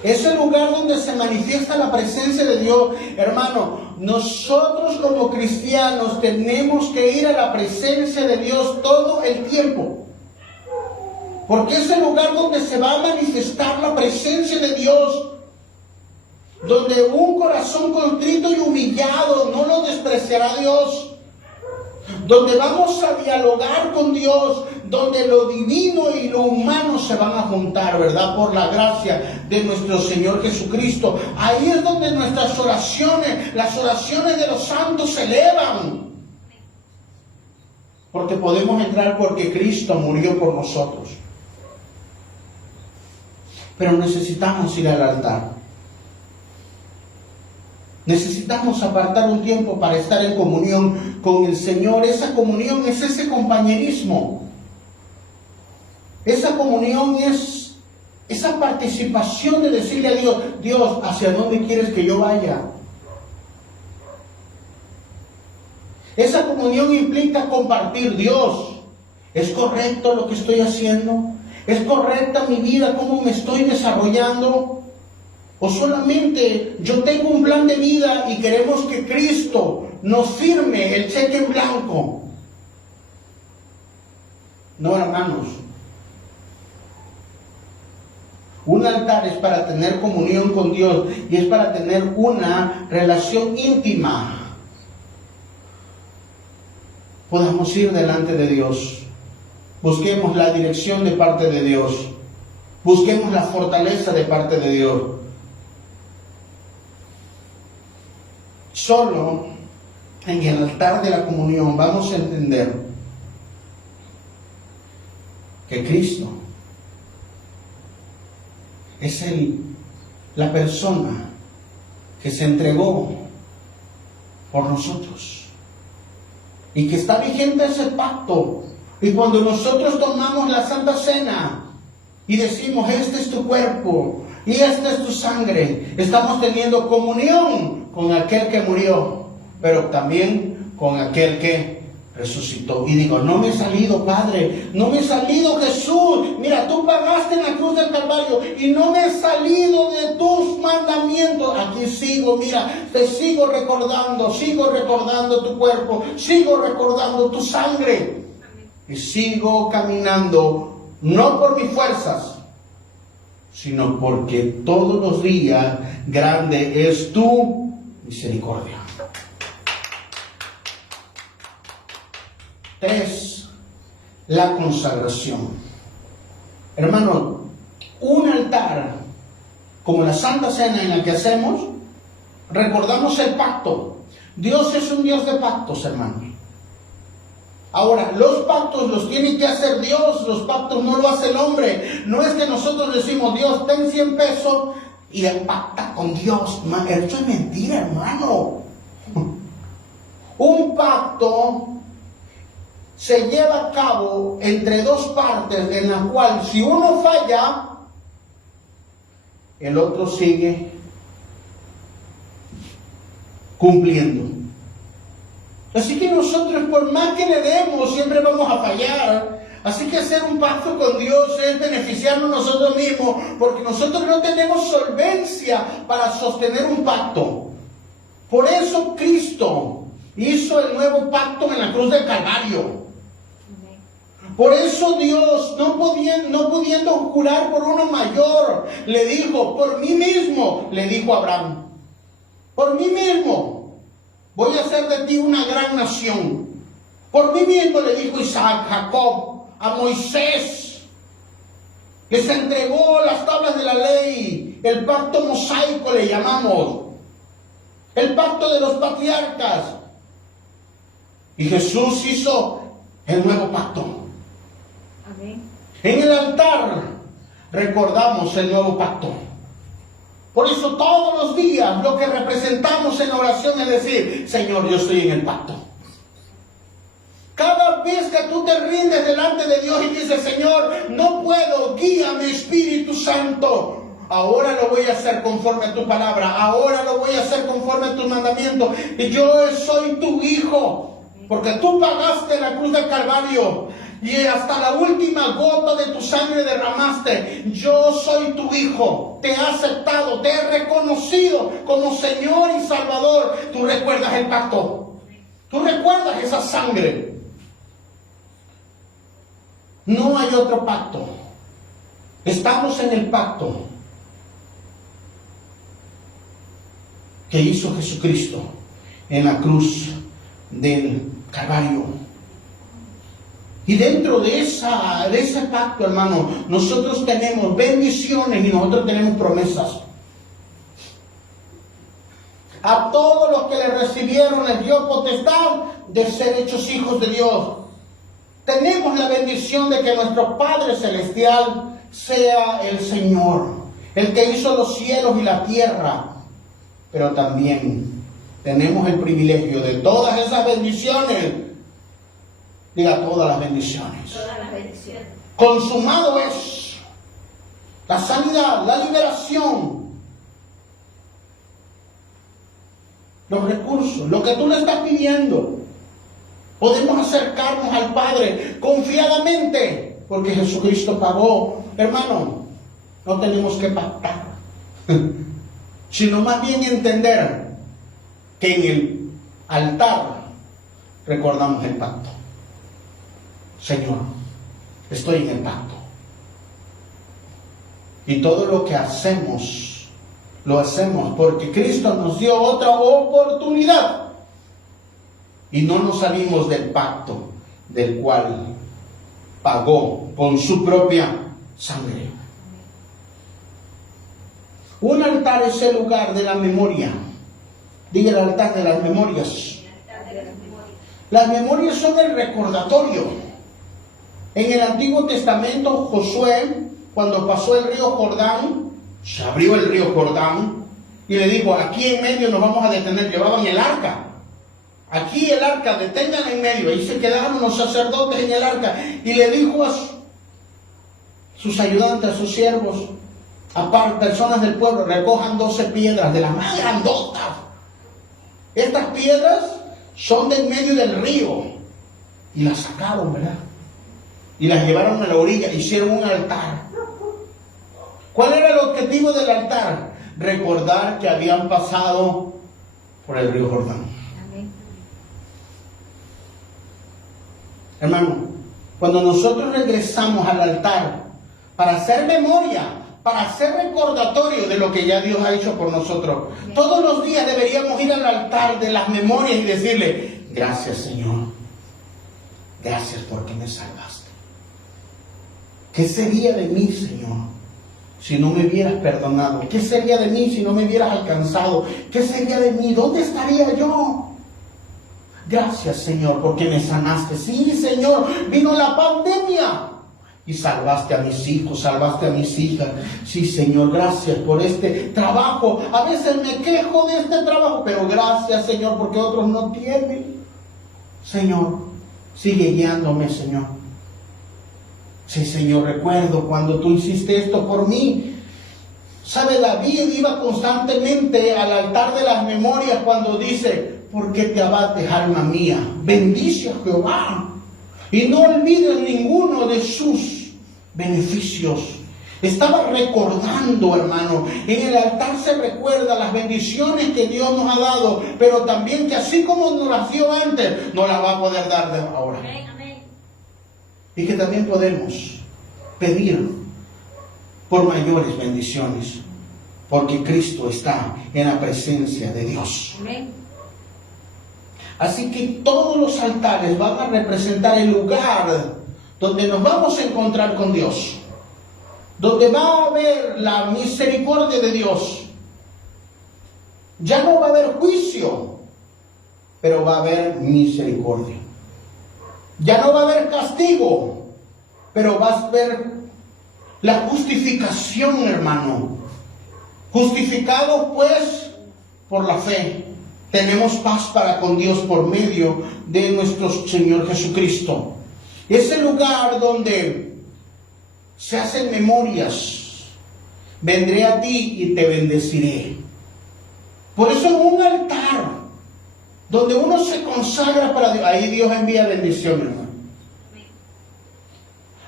Es el lugar donde se manifiesta la presencia de Dios. Hermano, nosotros como cristianos tenemos que ir a la presencia de Dios todo el tiempo. Porque es el lugar donde se va a manifestar la presencia de Dios. Donde un corazón contrito y humillado no lo despreciará Dios. Donde vamos a dialogar con Dios, donde lo divino y lo humano se van a juntar, ¿verdad? Por la gracia de nuestro Señor Jesucristo. Ahí es donde nuestras oraciones, las oraciones de los santos se elevan. Porque podemos entrar porque Cristo murió por nosotros. Pero necesitamos ir al altar. Necesitamos apartar un tiempo para estar en comunión con el Señor. Esa comunión es ese compañerismo. Esa comunión es esa participación de decirle a Dios: Dios, ¿hacia dónde quieres que yo vaya? Esa comunión implica compartir. Dios, ¿es correcto lo que estoy haciendo? ¿Es correcta mi vida? ¿Cómo me estoy desarrollando? ¿O solamente yo tengo un plan de vida y queremos que Cristo nos firme el cheque en blanco? No, hermanos. Un altar es para tener comunión con Dios y es para tener una relación íntima. Podamos ir delante de Dios. Busquemos la dirección de parte de Dios. Busquemos la fortaleza de parte de Dios. Solo en el altar de la comunión vamos a entender que Cristo es la persona que se entregó por nosotros y que está vigente ese pacto. Y cuando nosotros tomamos la Santa Cena y decimos, este es tu cuerpo y esta es tu sangre, estamos teniendo comunión con aquel que murió, pero también con aquel que resucitó. Y digo, no me he salido, Padre, no me he salido, Jesús. Mira, tú pagaste en la cruz del Calvario y no me he salido de tus mandamientos. Aquí sigo, mira, te sigo recordando tu cuerpo, sigo recordando tu sangre. Y sigo caminando, no por mis fuerzas, sino porque todos los días grande es tu misericordia. Es la consagración. Hermano, un altar como la Santa Cena en la que hacemos, recordamos el pacto. Dios es un Dios de pactos, hermano. Ahora, los pactos los tiene que hacer Dios, los pactos no lo hace el hombre. No es que nosotros decimos, Dios, ten 100 pesos y él pacta con Dios. Eso es mentira, hermano. Un pacto se lleva a cabo entre dos partes, en la cual si uno falla, el otro sigue cumpliendo. Así que nosotros, por más que le demos, siempre vamos a fallar. Así que hacer un pacto con Dios es beneficiarnos nosotros mismos, porque nosotros no tenemos solvencia para sostener un pacto. Por eso Cristo hizo el nuevo pacto en la cruz del Calvario. Por eso Dios, no pudiendo jurar por uno mayor, le dijo, por mí mismo, le dijo a Abraham, por mí mismo voy a hacer de ti una gran nación. Por mí mismo le dijo Isaac, Jacob, a Moisés, que se entregó las tablas de la ley, el pacto mosaico le llamamos, el pacto de los patriarcas. Y Jesús hizo el nuevo pacto. Amén. En el altar recordamos el nuevo pacto. Por eso todos los días lo que representamos en oración es decir, Señor, yo estoy en el pacto. Cada vez que tú te rindes delante de Dios y dices, Señor, no puedo, guíame Espíritu Santo. Ahora lo voy a hacer conforme a tu palabra. Ahora lo voy a hacer conforme a tus mandamientos. Y yo soy tu hijo. Porque tú pagaste la cruz del Calvario. Y hasta la última gota de tu sangre derramaste. Yo soy tu hijo. Te he aceptado, te he reconocido como Señor y Salvador. Tú recuerdas el pacto. Tú recuerdas esa sangre. No hay otro pacto. Estamos en el pacto que hizo Jesucristo en la cruz del Calvario. Y dentro de ese pacto, hermano, nosotros tenemos bendiciones y nosotros tenemos promesas. A todos los que le recibieron les dio potestad de ser hechos hijos de Dios. Tenemos la bendición de que nuestro Padre Celestial sea el Señor, el que hizo los cielos y la tierra. Pero también tenemos el privilegio de todas esas bendiciones. Diga, todas las bendiciones. Todas las bendiciones. Consumado es la sanidad, la liberación, los recursos, lo que tú le estás pidiendo. Podemos acercarnos al Padre confiadamente porque Jesucristo pagó. Hermano, no tenemos que pactar, sino más bien entender que en el altar recordamos el pacto. Señor, estoy en el pacto. Y todo lo que hacemos, lo hacemos porque Cristo nos dio otra oportunidad. Y no nos salimos del pacto del cual pagó con su propia sangre. Un altar es el lugar de la memoria. Diga el altar de las memorias. Las memorias son el recordatorio. En el Antiguo Testamento, Josué, cuando pasó el río Jordán, se abrió el río Jordán y le dijo, aquí en medio nos vamos a detener. Llevaban el arca. Aquí el arca, deténganla en medio. Ahí se quedaron los sacerdotes en el arca. Y le dijo a sus ayudantes, a sus siervos, aparte, personas del pueblo, recojan 12 piedras de las más grandotas. Estas piedras son del medio del río. Y las sacaron, ¿verdad? Y las llevaron a la orilla, hicieron un altar. ¿Cuál era el objetivo del altar? Recordar que habían pasado por el río Jordán. Amén. Hermano, cuando nosotros regresamos al altar para hacer memoria, para hacer recordatorio de lo que ya Dios ha hecho por nosotros, todos los días deberíamos ir al altar de las memorias y decirle, gracias Señor, gracias porque me salvaste. ¿Qué sería de mí, Señor, si no me hubieras perdonado? ¿Qué sería de mí si no me hubieras alcanzado? ¿Qué sería de mí? ¿Dónde estaría yo? Gracias, Señor, porque me sanaste. Sí, Señor, vino la pandemia y salvaste a mis hijos, salvaste a mis hijas. Sí, Señor, gracias por este trabajo. A veces me quejo de este trabajo, pero gracias, Señor, porque otros no tienen. Señor, sigue guiándome, Señor. Sí, Señor, recuerdo cuando tú hiciste esto por mí. ¿Sabe? David iba constantemente al altar de las memorias cuando dice, ¿por qué te abates, alma mía? Bendice a Jehová y no olvides ninguno de sus beneficios. Estaba recordando, hermano. En el altar se recuerda las bendiciones que Dios nos ha dado, pero también que así como nos las dio antes, nos las va a poder dar de ahora. Y que también podemos pedir por mayores bendiciones, porque Cristo está en la presencia de Dios. Amén. Así que todos los altares van a representar el lugar donde nos vamos a encontrar con Dios, donde va a haber la misericordia de Dios. Ya no va a haber juicio, pero va a haber misericordia. Ya no va a haber castigo, pero va a haber la justificación, hermano. Justificados pues por la fe, tenemos paz para con Dios por medio de nuestro Señor Jesucristo. Es el lugar donde se hacen memorias. Vendré a ti y te bendeciré. Por eso en un altar donde uno se consagra para Dios, ahí Dios envía bendición, hermano.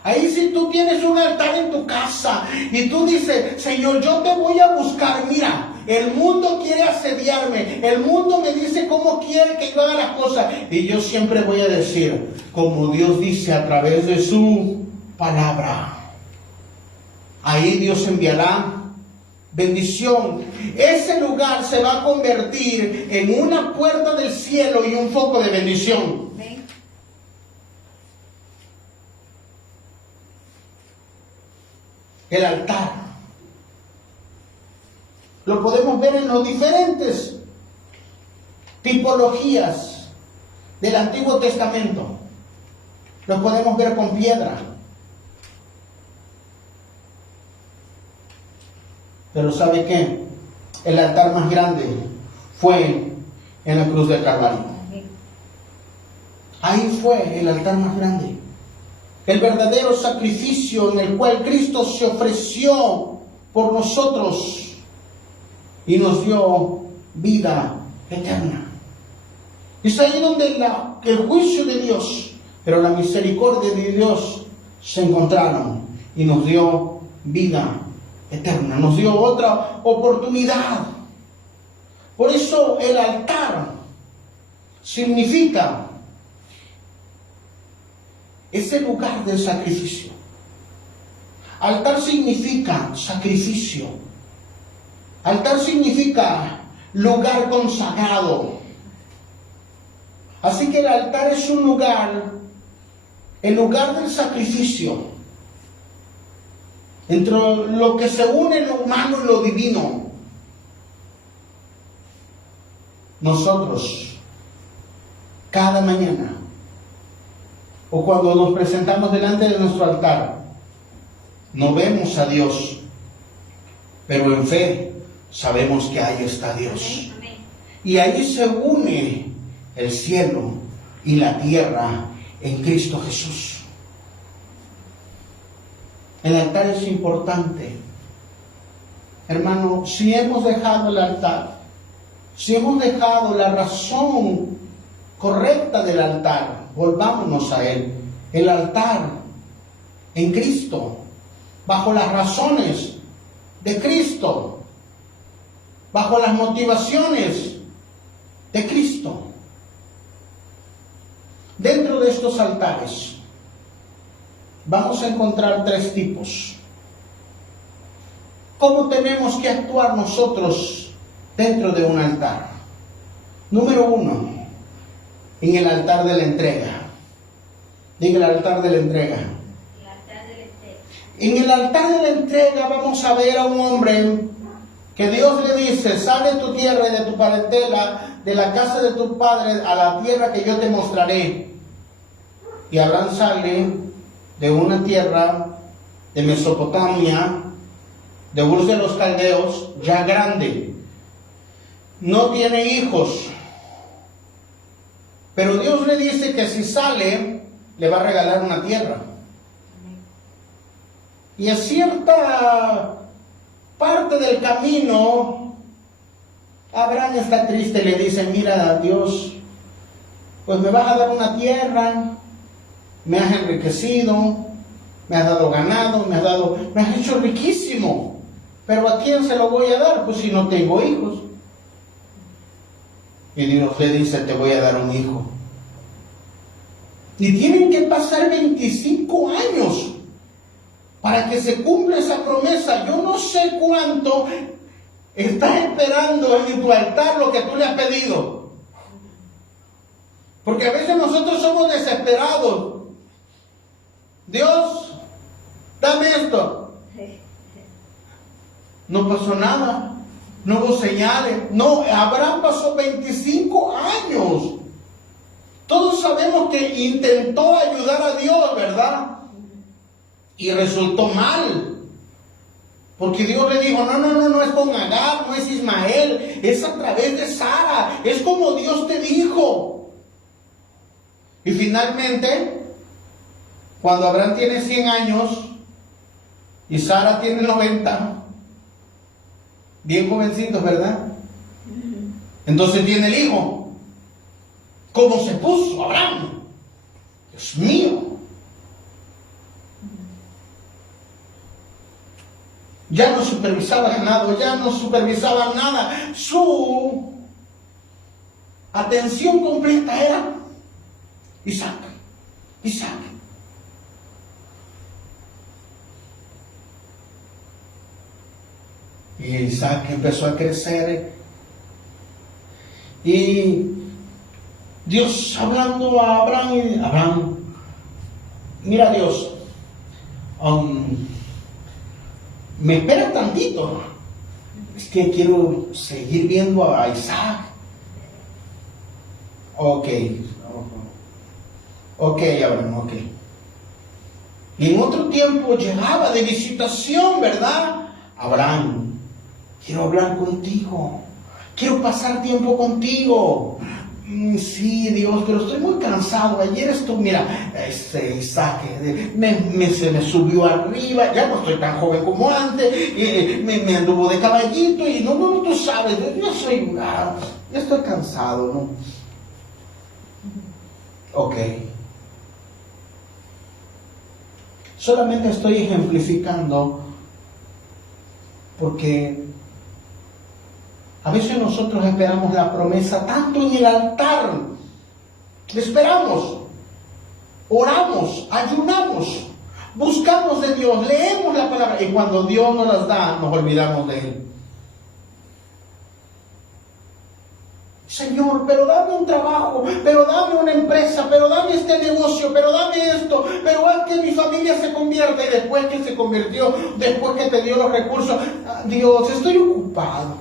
Ahí si tú tienes un altar en tu casa y tú dices, Señor, yo te voy a buscar, mira, el mundo quiere asediarme, el mundo me dice cómo quiere que yo haga las cosas, y yo siempre voy a decir, como Dios dice a través de su palabra, ahí Dios enviará bendición. Ese lugar se va a convertir en una puerta del cielo y un foco de bendición. El altar lo podemos ver en las diferentes tipologías del Antiguo Testamento. Lo podemos ver con piedra. Pero ¿sabe qué? El altar más grande fue en la cruz del Calvario. Ahí fue el altar más grande. El verdadero sacrificio en el cual Cristo se ofreció por nosotros y nos dio vida eterna. Es ahí donde el juicio de Dios, pero la misericordia de Dios se encontraron y nos dio vida eterna, nos dio otra oportunidad. Por eso el altar significa ese lugar del sacrificio. Altar significa sacrificio. Altar significa lugar consagrado. Así que el altar es un lugar, el lugar del sacrificio, entre lo que se une lo humano y lo divino. Nosotros, cada mañana, o cuando nos presentamos delante de nuestro altar, no vemos a Dios, pero en fe sabemos que ahí está Dios. Amén. Y ahí se une el cielo y la tierra en Cristo Jesús. El altar es importante. Hermano, si hemos dejado el altar, si hemos dejado la razón correcta del altar, volvámonos a él. El altar en Cristo, bajo las razones de Cristo, bajo las motivaciones de Cristo. Dentro de estos altares vamos a encontrar tres tipos. ¿Cómo tenemos que actuar nosotros dentro de un altar? Número uno, en el altar de la entrega. Diga el altar de la entrega. El altar de la entrega. En el altar de la entrega vamos a ver a un hombre que Dios le dice: sal de tu tierra y de tu parentela, de la casa de tu padre, a la tierra que yo te mostraré. Y Abraham sale de una tierra de Mesopotamia, de Ur de los Caldeos, ya grande. No tiene hijos. Pero Dios le dice que si sale, le va a regalar una tierra. Y a cierta parte del camino, Abraham está triste, le dice: mira, Dios, pues me vas a dar una tierra, me has enriquecido, me has dado ganado, me has hecho riquísimo, pero ¿a quién se lo voy a dar? Pues si no tengo hijos. Y Dios le dice: te voy a dar un hijo. Y tienen que pasar 25 años para que se cumpla esa promesa. Yo no sé cuánto estás esperando en tu altar lo que tú le has pedido. Porque a veces nosotros somos desesperados. Dios, dame esto. No pasó nada. No hubo señales. No, Abraham pasó 25 años. Todos sabemos que intentó ayudar a Dios, ¿verdad? Y resultó mal. Porque Dios le dijo: no es con Agar, no es Ismael, es a través de Sara, es como Dios te dijo. Y finalmente, cuando Abraham tiene 100 años y Sara tiene 90, bien jovencitos, ¿verdad? Entonces tiene el hijo. ¿Cómo se puso Abraham? Dios mío. Ya no supervisaba ganado, ya no supervisaba nada. Su atención completa era Isaac. Y Isaac empezó a crecer. Y Dios hablando a Abraham, Abraham, mira Dios, me espera tantito, es que quiero seguir viendo a Isaac. Ok, Abraham, ok. Y en otro tiempo llegaba de visitación, ¿verdad? Abraham, quiero hablar contigo, quiero pasar tiempo contigo. Sí, Dios, pero estoy muy cansado. Ayer mira, Isaac se me subió arriba, ya no estoy tan joven como antes, me anduvo de caballito y no, tú sabes, ya estoy cansado, ¿no? Ok. Solamente estoy ejemplificando porque a veces nosotros esperamos la promesa tanto en el altar. Esperamos, oramos, ayunamos, buscamos de Dios, leemos la palabra, y cuando Dios nos las da, nos olvidamos de Él. Señor, pero dame un trabajo, pero dame una empresa, pero dame este negocio, pero dame esto, pero haz que mi familia se convierta. Y después que se convirtió, después que te dio los recursos, Dios, estoy ocupado.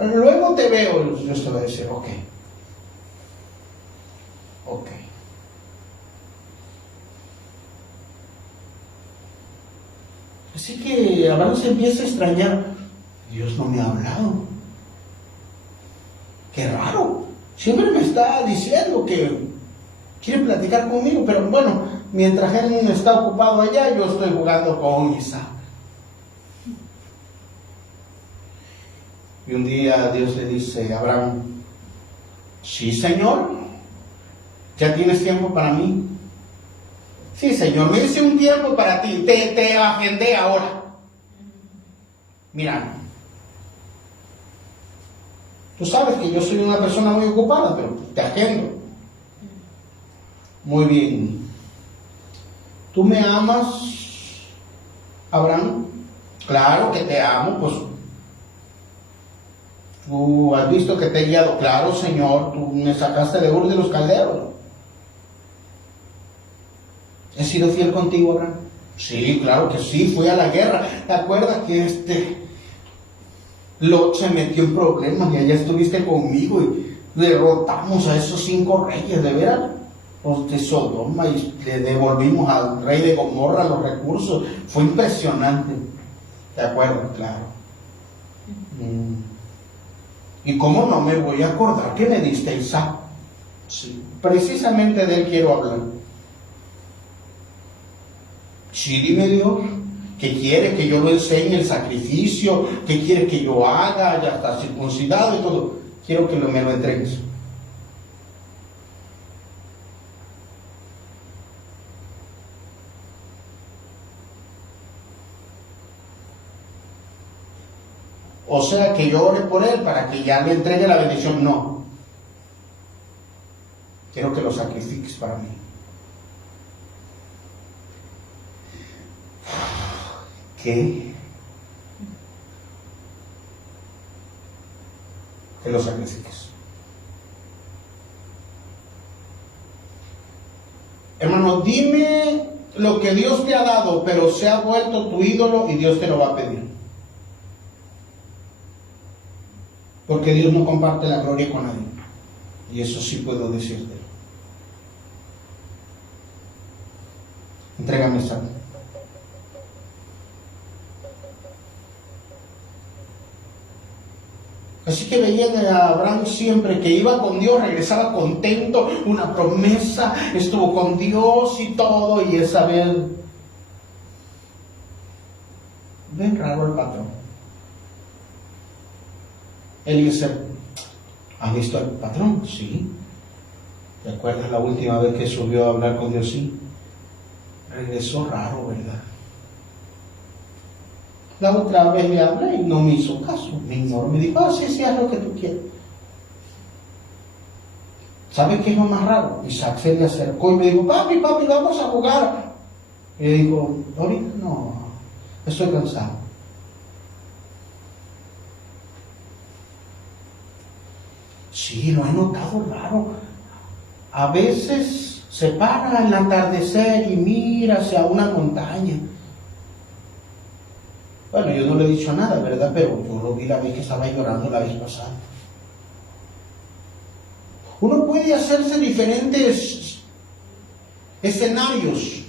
Luego te veo, Dios te va a decir, ok. Así que Abraham se empieza a extrañar. Dios no me ha hablado. Qué raro. Siempre me está diciendo que quiere platicar conmigo, pero bueno, mientras él está ocupado allá, yo estoy jugando con Isaac. Y un día Dios le dice a Abraham, sí, Señor, ¿ya tienes tiempo para mí? Sí, Señor, me hice un tiempo para ti, te agendé ahora. Mira, tú sabes que yo soy una persona muy ocupada, pero te agendo. Muy bien. ¿Tú me amas, Abraham? Claro que te amo, pues. Tú has visto que te he guiado. Claro, Señor, tú me sacaste de Ur de los Caldeos. ¿He sido fiel contigo, Abraham? Sí, claro que sí, fui a la guerra. ¿Te acuerdas que Lot se metió en problemas y allá estuviste conmigo y derrotamos a esos 5 reyes, de veras, los de Sodoma, y le devolvimos al rey de Gomorra los recursos? Fue impresionante. ¿De acuerdo? Claro. ¿Y cómo no me voy a acordar que me diste Isaac? Sí, precisamente de él quiero hablar. Sí, dime, Dios, ¿qué quiere que yo lo enseñe el sacrificio? ¿Qué quiere que yo haga? Ya está circuncidado y todo. Quiero que me lo entregues. O sea, que yo ore por él para que ya le entregue la bendición. No. Quiero que lo sacrifiques para mí. ¿Qué? Que lo sacrifiques. Hermano, dime lo que Dios te ha dado, pero se ha vuelto tu ídolo y Dios te lo va a pedir. Porque Dios no comparte la gloria con nadie. Y eso sí puedo decirte. Entrégame esa. Así que veían a Abraham siempre que iba con Dios, regresaba contento, una promesa, estuvo con Dios y todo, y esa vez, ven raro el patrón. Eliezer, ¿has visto al patrón? Sí. ¿Te acuerdas la última vez que subió a hablar con Dios? Sí. Regresó raro, ¿verdad? La otra vez le hablé y no me hizo caso, me ignoró, me dijo, sí, haz lo que tú quieras. ¿Sabes qué es lo más raro? Isaac se le acercó y me dijo, papi, vamos a jugar. Y le dijo, ahorita no, estoy cansado. Sí, lo he notado raro. A veces se para al atardecer y mira hacia una montaña. Bueno, yo no le he dicho nada, ¿verdad? Pero yo lo vi la vez que estaba llorando la vez pasada. Uno puede hacerse diferentes escenarios,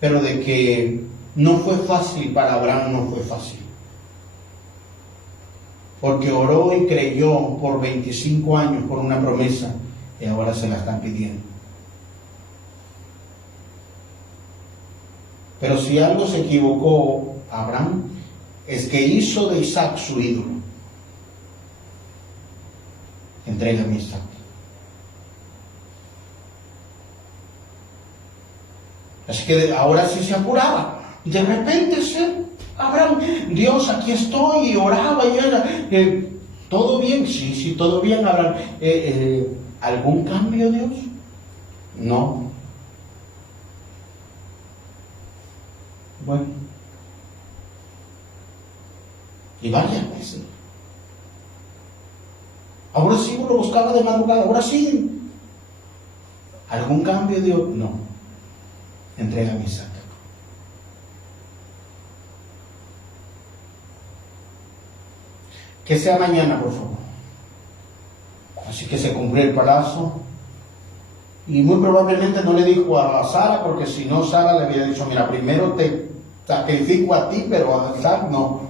pero de que no fue fácil para Abraham, no fue fácil. Porque oró y creyó por 25 años por una promesa y ahora se la están pidiendo. Pero si algo se equivocó Abraham, es que hizo de Isaac su ídolo. Entrégame a Isaac. Así que ahora sí se apuraba. De repente Abraham, Dios, aquí estoy, y oraba y era, ¿todo bien? Sí, todo bien, Abraham. ¿Algún cambio, Dios? No. Bueno. Y varias veces. Ahora sí lo buscaba de madrugada, ahora sí. ¿Algún cambio, Dios? No. Entrega mi Isaac. Que sea mañana, por favor. Así que se cumplió el plazo. Y muy probablemente no le dijo a Sara, porque si no, Sara le había dicho, mira, primero te sacrifico a ti, pero a Isaac no.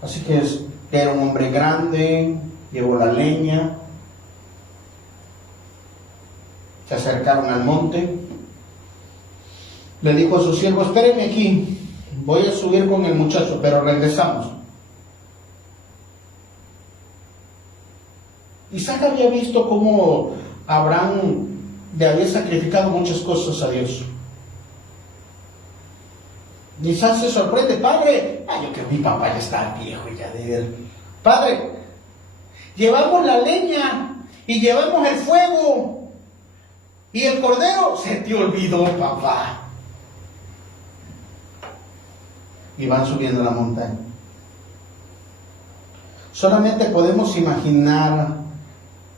Así que era un hombre grande, llevó la leña, se acercaron al monte, le dijo a su siervo, espéreme aquí, voy a subir con el muchacho, pero regresamos. Isaac había visto cómo Abraham le había sacrificado muchas cosas a Dios. Isaac se sorprende, padre, yo creo que mi papá ya está viejo ya de ver. Padre, llevamos la leña y llevamos el fuego y el cordero. Se te olvidó, papá. Y van subiendo la montaña. Solamente podemos imaginar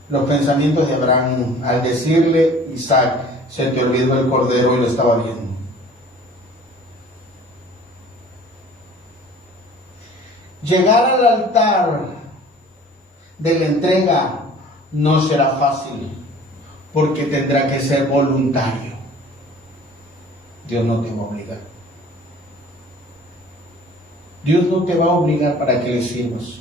los pensamientos de Abraham al decirle, Isaac, se te olvidó el cordero y lo estaba viendo. Llegar al altar de la entrega no será fácil, porque tendrá que ser voluntario. Dios no te va a obligar. Dios no te va a obligar para que le sirvas.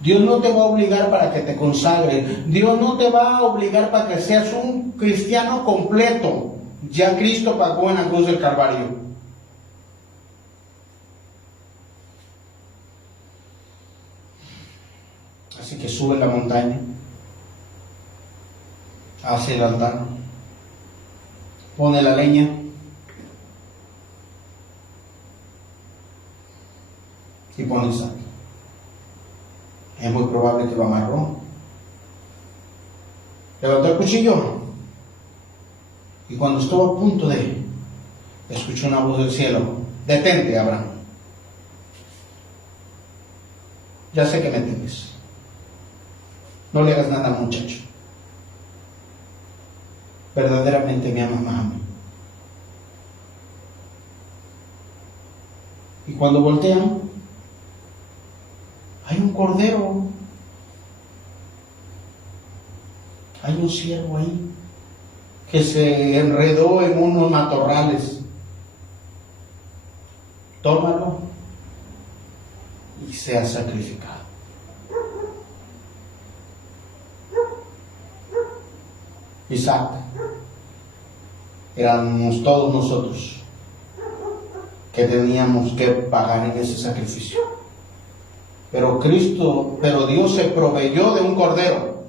Dios no te va a obligar para que te consagres. Dios no te va a obligar para que seas un cristiano completo. Ya Cristo pagó en la cruz del Calvario. Así que sube la montaña, hace el altar, pone la leña y pone Isaac. Es muy probable que lo amarró. Levantó el cuchillo y cuando estuvo a punto de, escuchó una voz del cielo: detente, Abraham. Ya sé que me temes. No le hagas nada, muchacho. Verdaderamente me amas más a mí. Y cuando voltean, hay un cordero, hay un ciervo ahí que se enredó en unos matorrales. Tómalo y sea sacrificado. Isaac, éramos todos nosotros que teníamos que pagar en ese sacrificio. Pero Dios se proveyó de un cordero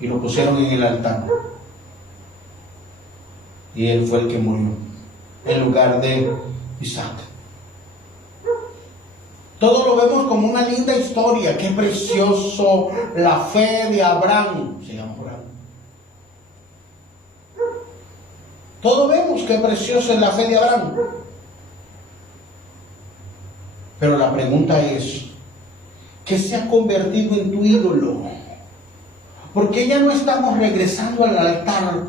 y lo pusieron en el altar. Y él fue el que murió en lugar de Isaac. Todo lo vemos como una linda historia. Qué precioso la fe de Abraham. Se llama Abraham. Todo vemos qué preciosa es la fe de Abraham. Pero la pregunta es, ¿qué se ha convertido en tu ídolo? ¿Por qué ya no estamos regresando al altar?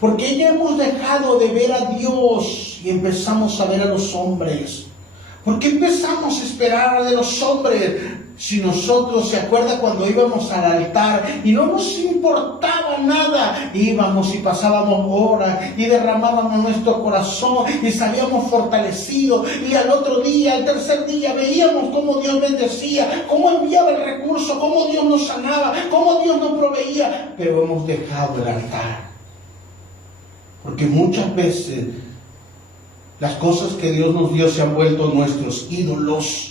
¿Por qué ya hemos dejado de ver a Dios y empezamos a ver a los hombres? ¿Por qué empezamos a esperar de los hombres? Si nosotros, ¿se acuerda cuando íbamos al altar y no nos importaba nada? Íbamos y pasábamos horas y derramábamos nuestro corazón y salíamos fortalecidos, y al otro día, al tercer día, veíamos cómo Dios bendecía, cómo enviaba el recurso, cómo Dios nos sanaba, cómo Dios nos proveía. Pero hemos dejado el altar, porque muchas veces las cosas que Dios nos dio se han vuelto nuestros ídolos.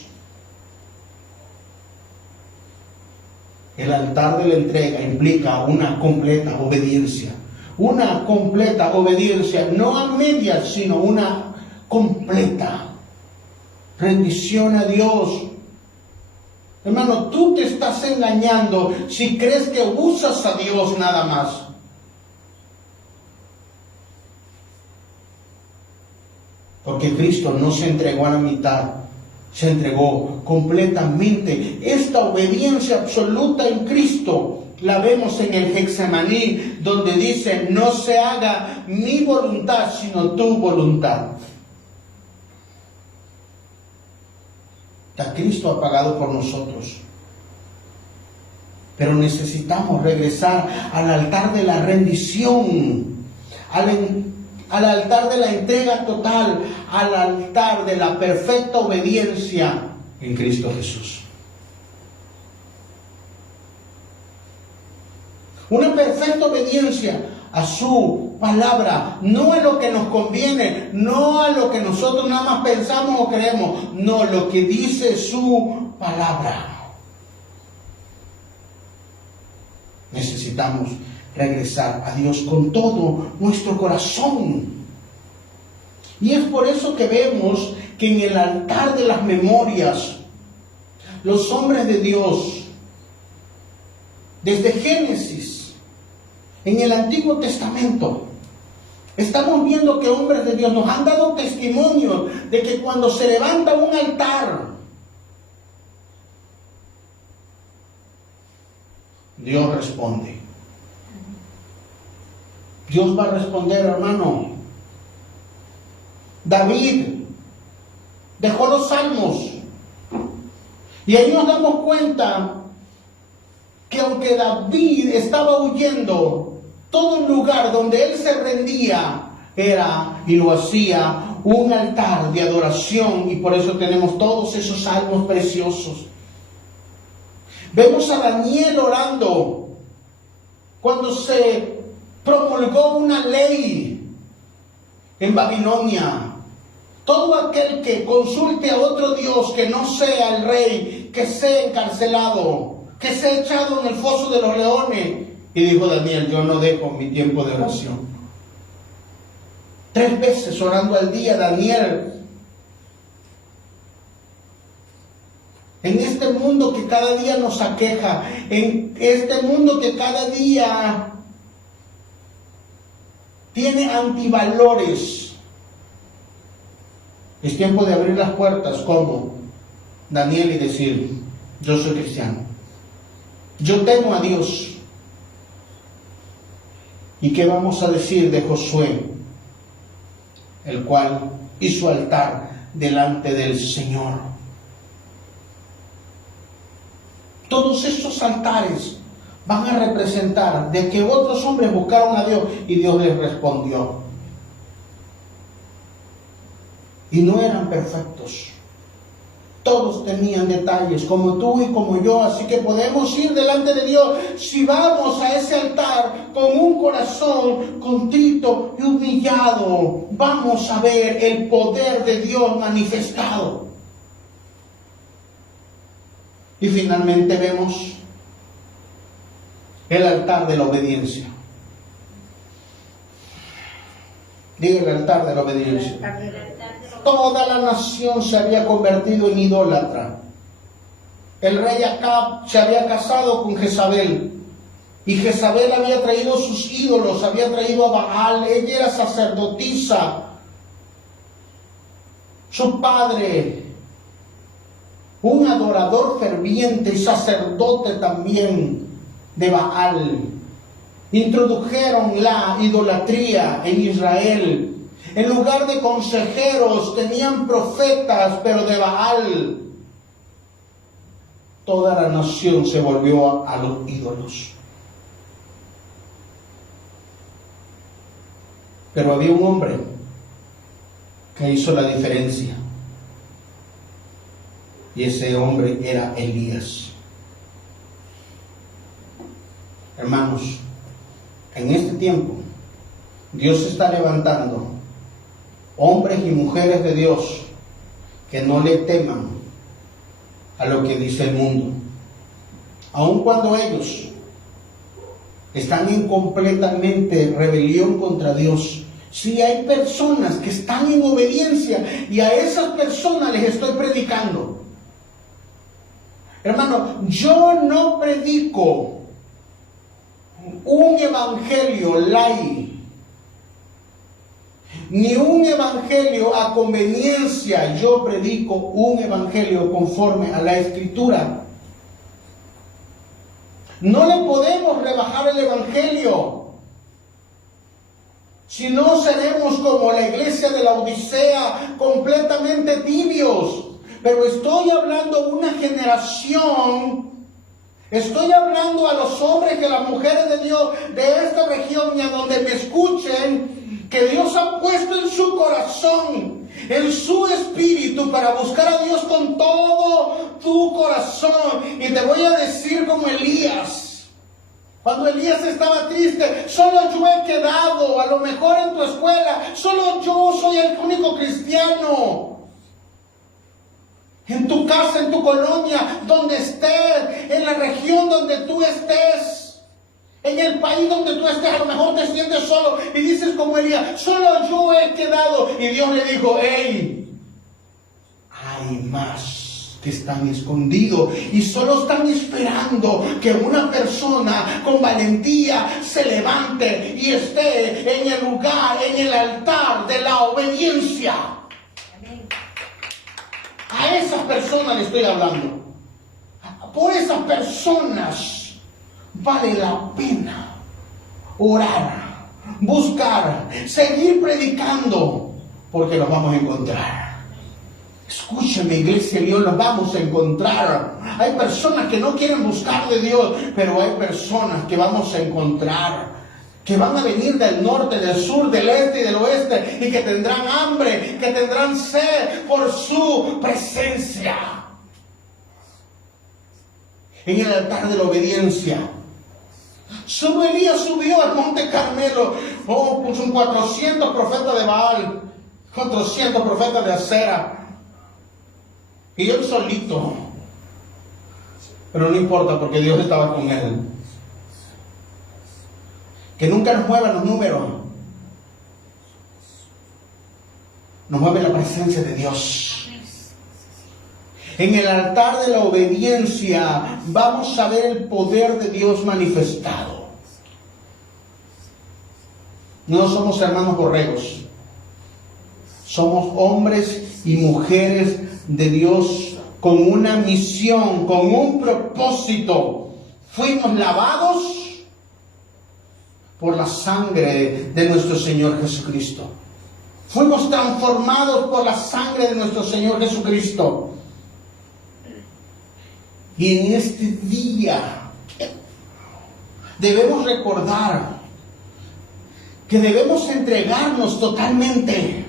El altar de la entrega implica una completa obediencia. Una completa obediencia, no a medias, sino una completa rendición a Dios. Hermano, tú te estás engañando si crees que usas a Dios nada más. Porque Cristo no se entregó a la mitad, se entregó completamente. Esta obediencia absoluta en Cristo la vemos en el Getsemaní, donde dice: no se haga mi voluntad, sino tu voluntad. Cristo ha pagado por nosotros. Pero necesitamos regresar al altar de la rendición, al altar de la entrega total, al altar de la perfecta obediencia en Cristo Jesús. Una perfecta obediencia a su palabra, no a lo que nos conviene, no a lo que nosotros nada más pensamos o creemos, no, lo que dice su palabra. Necesitamos regresar a Dios con todo nuestro corazón. Y es por eso que vemos que en el altar de las memorias, los hombres de Dios, desde Génesis, en el Antiguo Testamento, estamos viendo que hombres de Dios nos han dado testimonio de que cuando se levanta un altar, Dios responde. Dios va a responder, hermano. David dejó los salmos y ahí nos damos cuenta que aunque David estaba huyendo, todo lugar donde él se rendía era y lo hacía un altar de adoración, y por eso tenemos todos esos salmos preciosos. Vemos a Daniel orando cuando se promulgó una ley en Babilonia. Todo aquel que consulte a otro Dios que no sea el rey, que sea encarcelado, que sea echado en el foso de los leones. Y dijo Daniel: yo no dejo mi tiempo de oración. 3 veces orando al día Daniel. En este mundo que cada día nos aqueja, en este mundo que cada día tiene antivalores, es tiempo de abrir las puertas como Daniel y decir: yo soy cristiano, yo temo a Dios. ¿Y qué vamos a decir de Josué, el cual hizo altar delante del Señor? Todos estos altares van a representar de que otros hombres buscaron a Dios y Dios les respondió. Y no eran perfectos. Todos tenían detalles, como tú y como yo, así que podemos ir delante de Dios si vamos a ese altar con un corazón contrito y humillado. Vamos a ver el poder de Dios manifestado. Y finalmente vemos el altar de la obediencia. Diga: el altar de la obediencia. Toda la nación se había convertido en idólatra. El rey Acab se había casado con Jezabel, y Jezabel había traído sus ídolos, había traído a Baal. Ella era sacerdotisa. Su padre, un adorador ferviente y sacerdote también de Baal, introdujeron la idolatría en Israel. En lugar de consejeros tenían profetas, pero de Baal. Toda la nación se volvió a los ídolos. Pero había un hombre que hizo la diferencia. Y ese hombre era Elías. Hermanos, en este tiempo Dios está levantando hombres y mujeres de Dios que no le teman a lo que dice el mundo, aun cuando ellos están en completamente rebelión contra Dios. Si hay personas que están en obediencia, y a esas personas les estoy predicando, Hermano, yo no predico un evangelio light, ni un evangelio a conveniencia. Yo predico un evangelio conforme a la Escritura. No le podemos rebajar el evangelio. Si no, seremos como la iglesia de la Odisea, completamente tibios. Pero estoy hablando de una generación, estoy hablando a los hombres y a las mujeres de Dios de esta región y a donde me escuchen, que Dios ha puesto en su corazón, en su espíritu, para buscar a Dios con todo tu corazón. Y te voy a decir como Elías. Cuando Elías estaba triste, solo yo he quedado, a lo mejor en tu escuela, solo yo soy el único cristiano. En tu casa, en tu colonia, donde estés, en la región donde tú estés, en el país donde tú estés, a lo mejor te sientes solo y dices como Elías, solo yo he quedado. Y Dios le dijo, hey, hay más que están escondidos y solo están esperando que una persona con valentía se levante y esté en el lugar, en el altar de la obediencia. Amén. A esas personas le estoy hablando. Por esas personas vale la pena orar, buscar, seguir predicando, porque los vamos a encontrar. Escúchame, iglesia de Dios, los vamos a encontrar. Hay personas que no quieren buscar de Dios, pero hay personas que vamos a encontrar, que van a venir del norte, del sur, del este y del oeste, y que tendrán hambre, que tendrán sed por su presencia. En el altar de la obediencia. Solo Elías subió al monte Carmelo. Puso un 400 profetas de Baal, 400 profetas de Acera. Y él solito. Pero no importa, porque Dios estaba con él. Que nunca nos muevan los números. Nos mueve la presencia de Dios. En el altar de la obediencia vamos a ver el poder de Dios manifestado. No somos hermanos borregos. Somos hombres y mujeres de Dios con una misión, con un propósito. Fuimos lavados por la sangre de nuestro Señor Jesucristo. Fuimos transformados por la sangre de nuestro Señor Jesucristo. Y en este día debemos recordar que debemos entregarnos totalmente.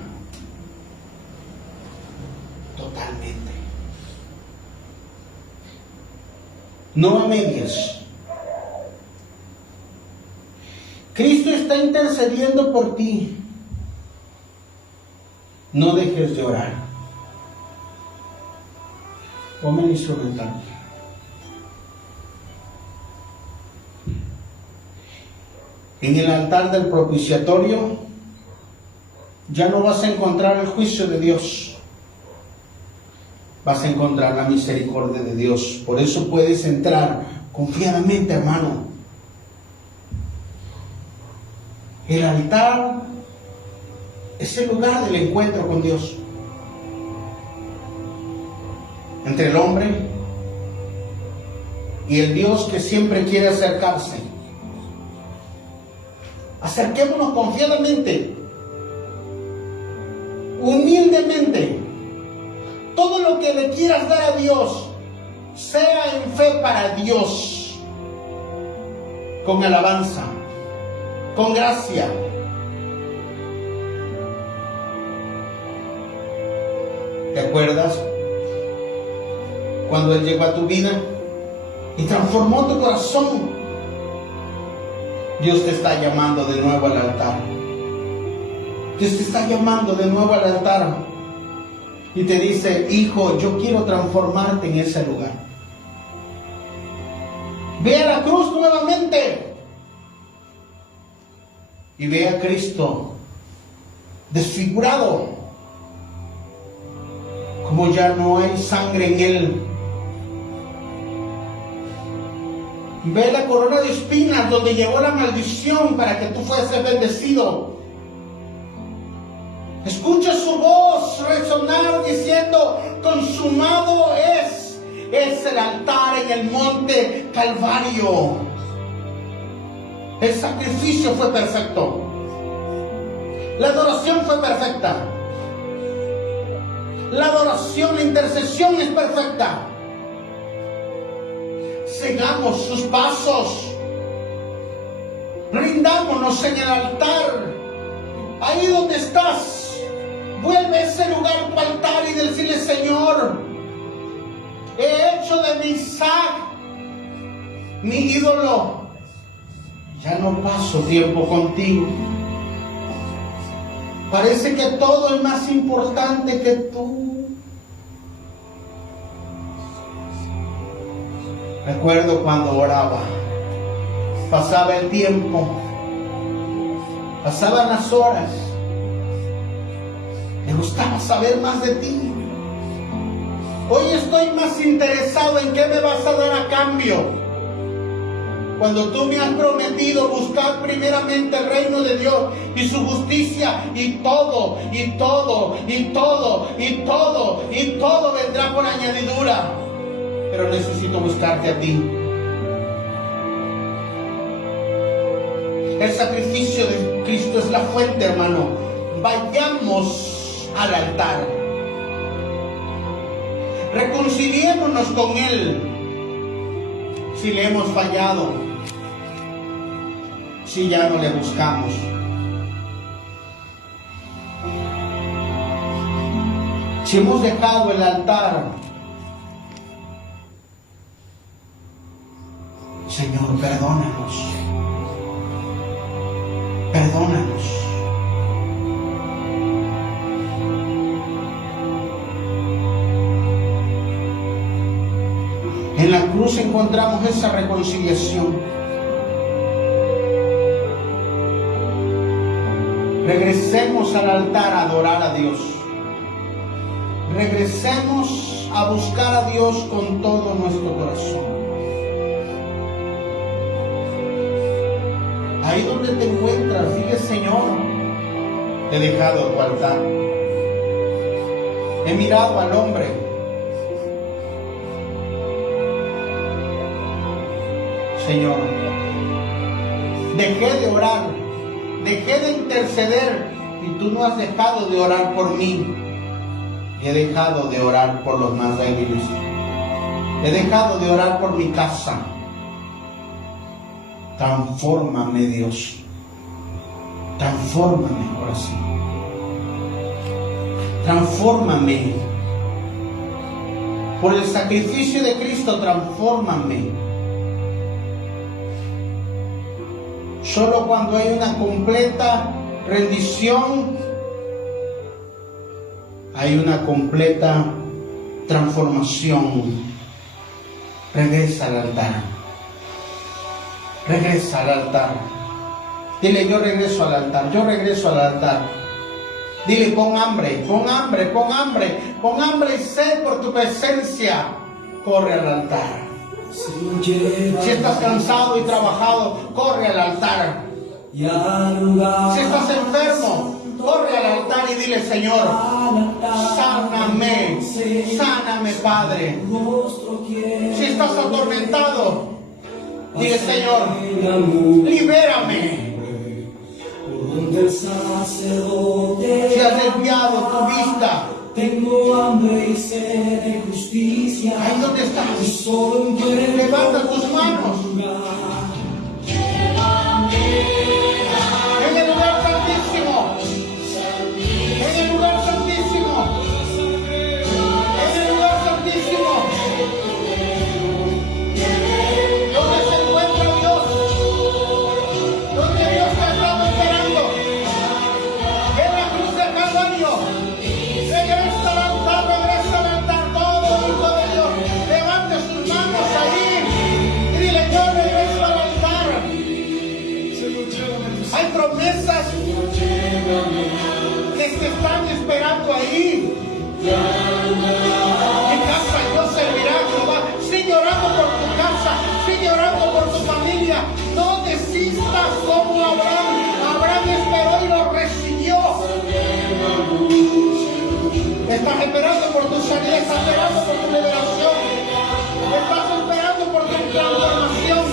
Totalmente. No a medias. Cristo está intercediendo por ti. No dejes de orar. Ponme el instrumental. En el altar del propiciatorio ya no vas a encontrar el juicio de Dios. Vas a encontrar la misericordia de Dios. Por eso puedes entrar confiadamente, hermano. El altar es el lugar del encuentro con Dios. Entre el hombre y el Dios que siempre quiere acercarse. Acerquémonos confiadamente, humildemente. Todo lo que le quieras dar a Dios, sea en fe para Dios, con alabanza, con gracia. ¿Te acuerdas cuando Él llegó a tu vida y transformó tu corazón? Dios te está llamando de nuevo al altar. Dios te está llamando de nuevo al altar. Y te dice, hijo, yo quiero transformarte en ese lugar. Ve a la cruz nuevamente. Y ve a Cristo desfigurado. Como ya no hay sangre en Él. Ve la corona de espinas donde llegó la maldición para que tú fueses bendecido. Escucha su voz resonar diciendo, consumado es. Es el altar en el monte Calvario. El sacrificio fue perfecto. La adoración fue perfecta. La adoración, la intercesión es perfecta. Sigamos sus pasos. Rindámonos en el altar. Ahí donde estás, vuelve a ese lugar tu altar y decirle, Señor, he hecho de mi Isaac mi ídolo. Ya no paso tiempo contigo. Parece que todo es más importante que tú. Recuerdo cuando oraba, pasaba el tiempo, pasaban las horas, me gustaba saber más de ti. Hoy estoy más interesado en qué me vas a dar a cambio. Cuando tú me has prometido buscar primeramente el reino de Dios y su justicia, y todo vendrá por añadidura. Pero necesito buscarte a ti. El sacrificio de Cristo es la fuente, hermano. Vayamos al altar. Reconciliémonos con Él. Si le hemos fallado, si ya no le buscamos. Si hemos dejado el altar, Señor, perdónanos. Perdónanos. En la cruz encontramos esa reconciliación. Regresemos al altar a adorar a Dios. Regresemos a buscar a Dios con todo nuestro corazón. Ahí donde te encuentras, dile, Señor, te he dejado tu altar. He mirado al hombre. Señor, dejé de orar, dejé de interceder y tú no has dejado de orar por mí. He dejado de orar por los más débiles. He dejado de orar por mi casa. Transfórmame, Dios. Transfórmame, ahora sí. Transfórmame. Por el sacrificio de Cristo, transfórmame. Solo cuando hay una completa rendición, hay una completa transformación. Regresa al altar. Regresa al altar. Dile, yo regreso al altar. Yo regreso al altar. Dile, pon hambre, pon hambre, pon hambre, pon hambre y sed por tu presencia. Corre al altar. Si estás cansado y trabajado, corre al altar. Si estás enfermo, corre al altar y dile, Señor, sáname, sáname, Padre. Si estás atormentado, dile, Señor, libérame. Si has desviado tu vista, tengo hambre y sed de justicia. Ahí donde estás, levanta tus manos. En el lugar santísimo. En el lugar santísimo. En el lugar santísimo. Donde se encuentra Dios. Donde Dios te está esperando. En la cruz del Calvario. Regresa al altar, todo hijo de Dios. Levante sus manos ahí y dile, yo regreso al salida, estás esperando por tu liberación, estás esperando por tu transformación.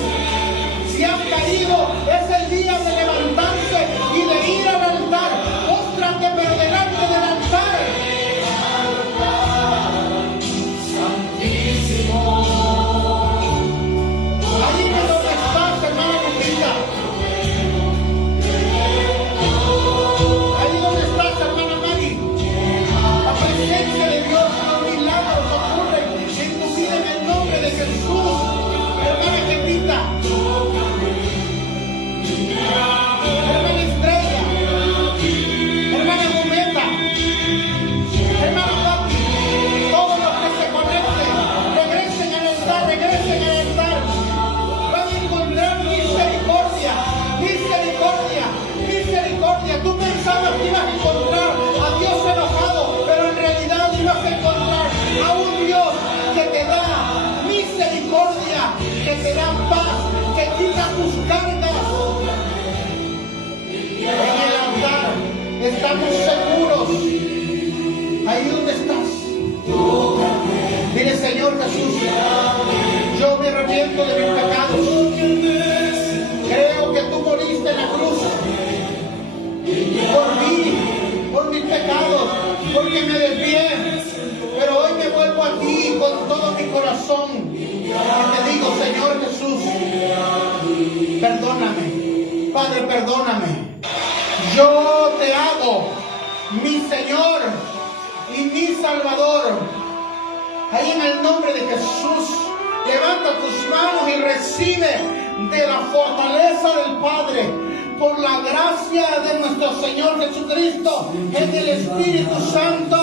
Si han caído, es el día de levantarse y de ir al altar. Póstrate delante del altar. Ahí es donde estás, hermana Lupita. Ahí donde estás, hermana Mari. La presencia de Dios, los milagros ocurren en tu vida en el nombre de Jesús. Hermana Gemita. Hermana Estrella. Hermana Gometa. Hermana Pati. Todos los que se conecten, regresen al altar, regresen al altar. Van a encontrar misericordia, misericordia, misericordia. Tú pensabas que ibas a encontrar a Dios enojado, pero en realidad ibas a encontrar a un Dios que te da misericordia, que te da paz, que quita tus cargas. En el altar estamos seguros. Ahí donde estás. Dile, Señor Jesús, yo me arrepiento de mis pecados. Creo que tú moriste en la cruz por mí, por mis pecados, porque me desvié. Pero hoy me vuelvo a ti con todo mi corazón. Y te digo, Señor Jesús, perdóname. Padre, perdóname. Yo te hago mi Señor y mi Salvador. Ahí en el nombre de Jesús, levanta tus manos y recibe de la fortaleza del Padre, por la gracia de nuestro Señor Jesucristo, en el Espíritu Santo.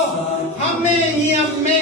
Amén y amén.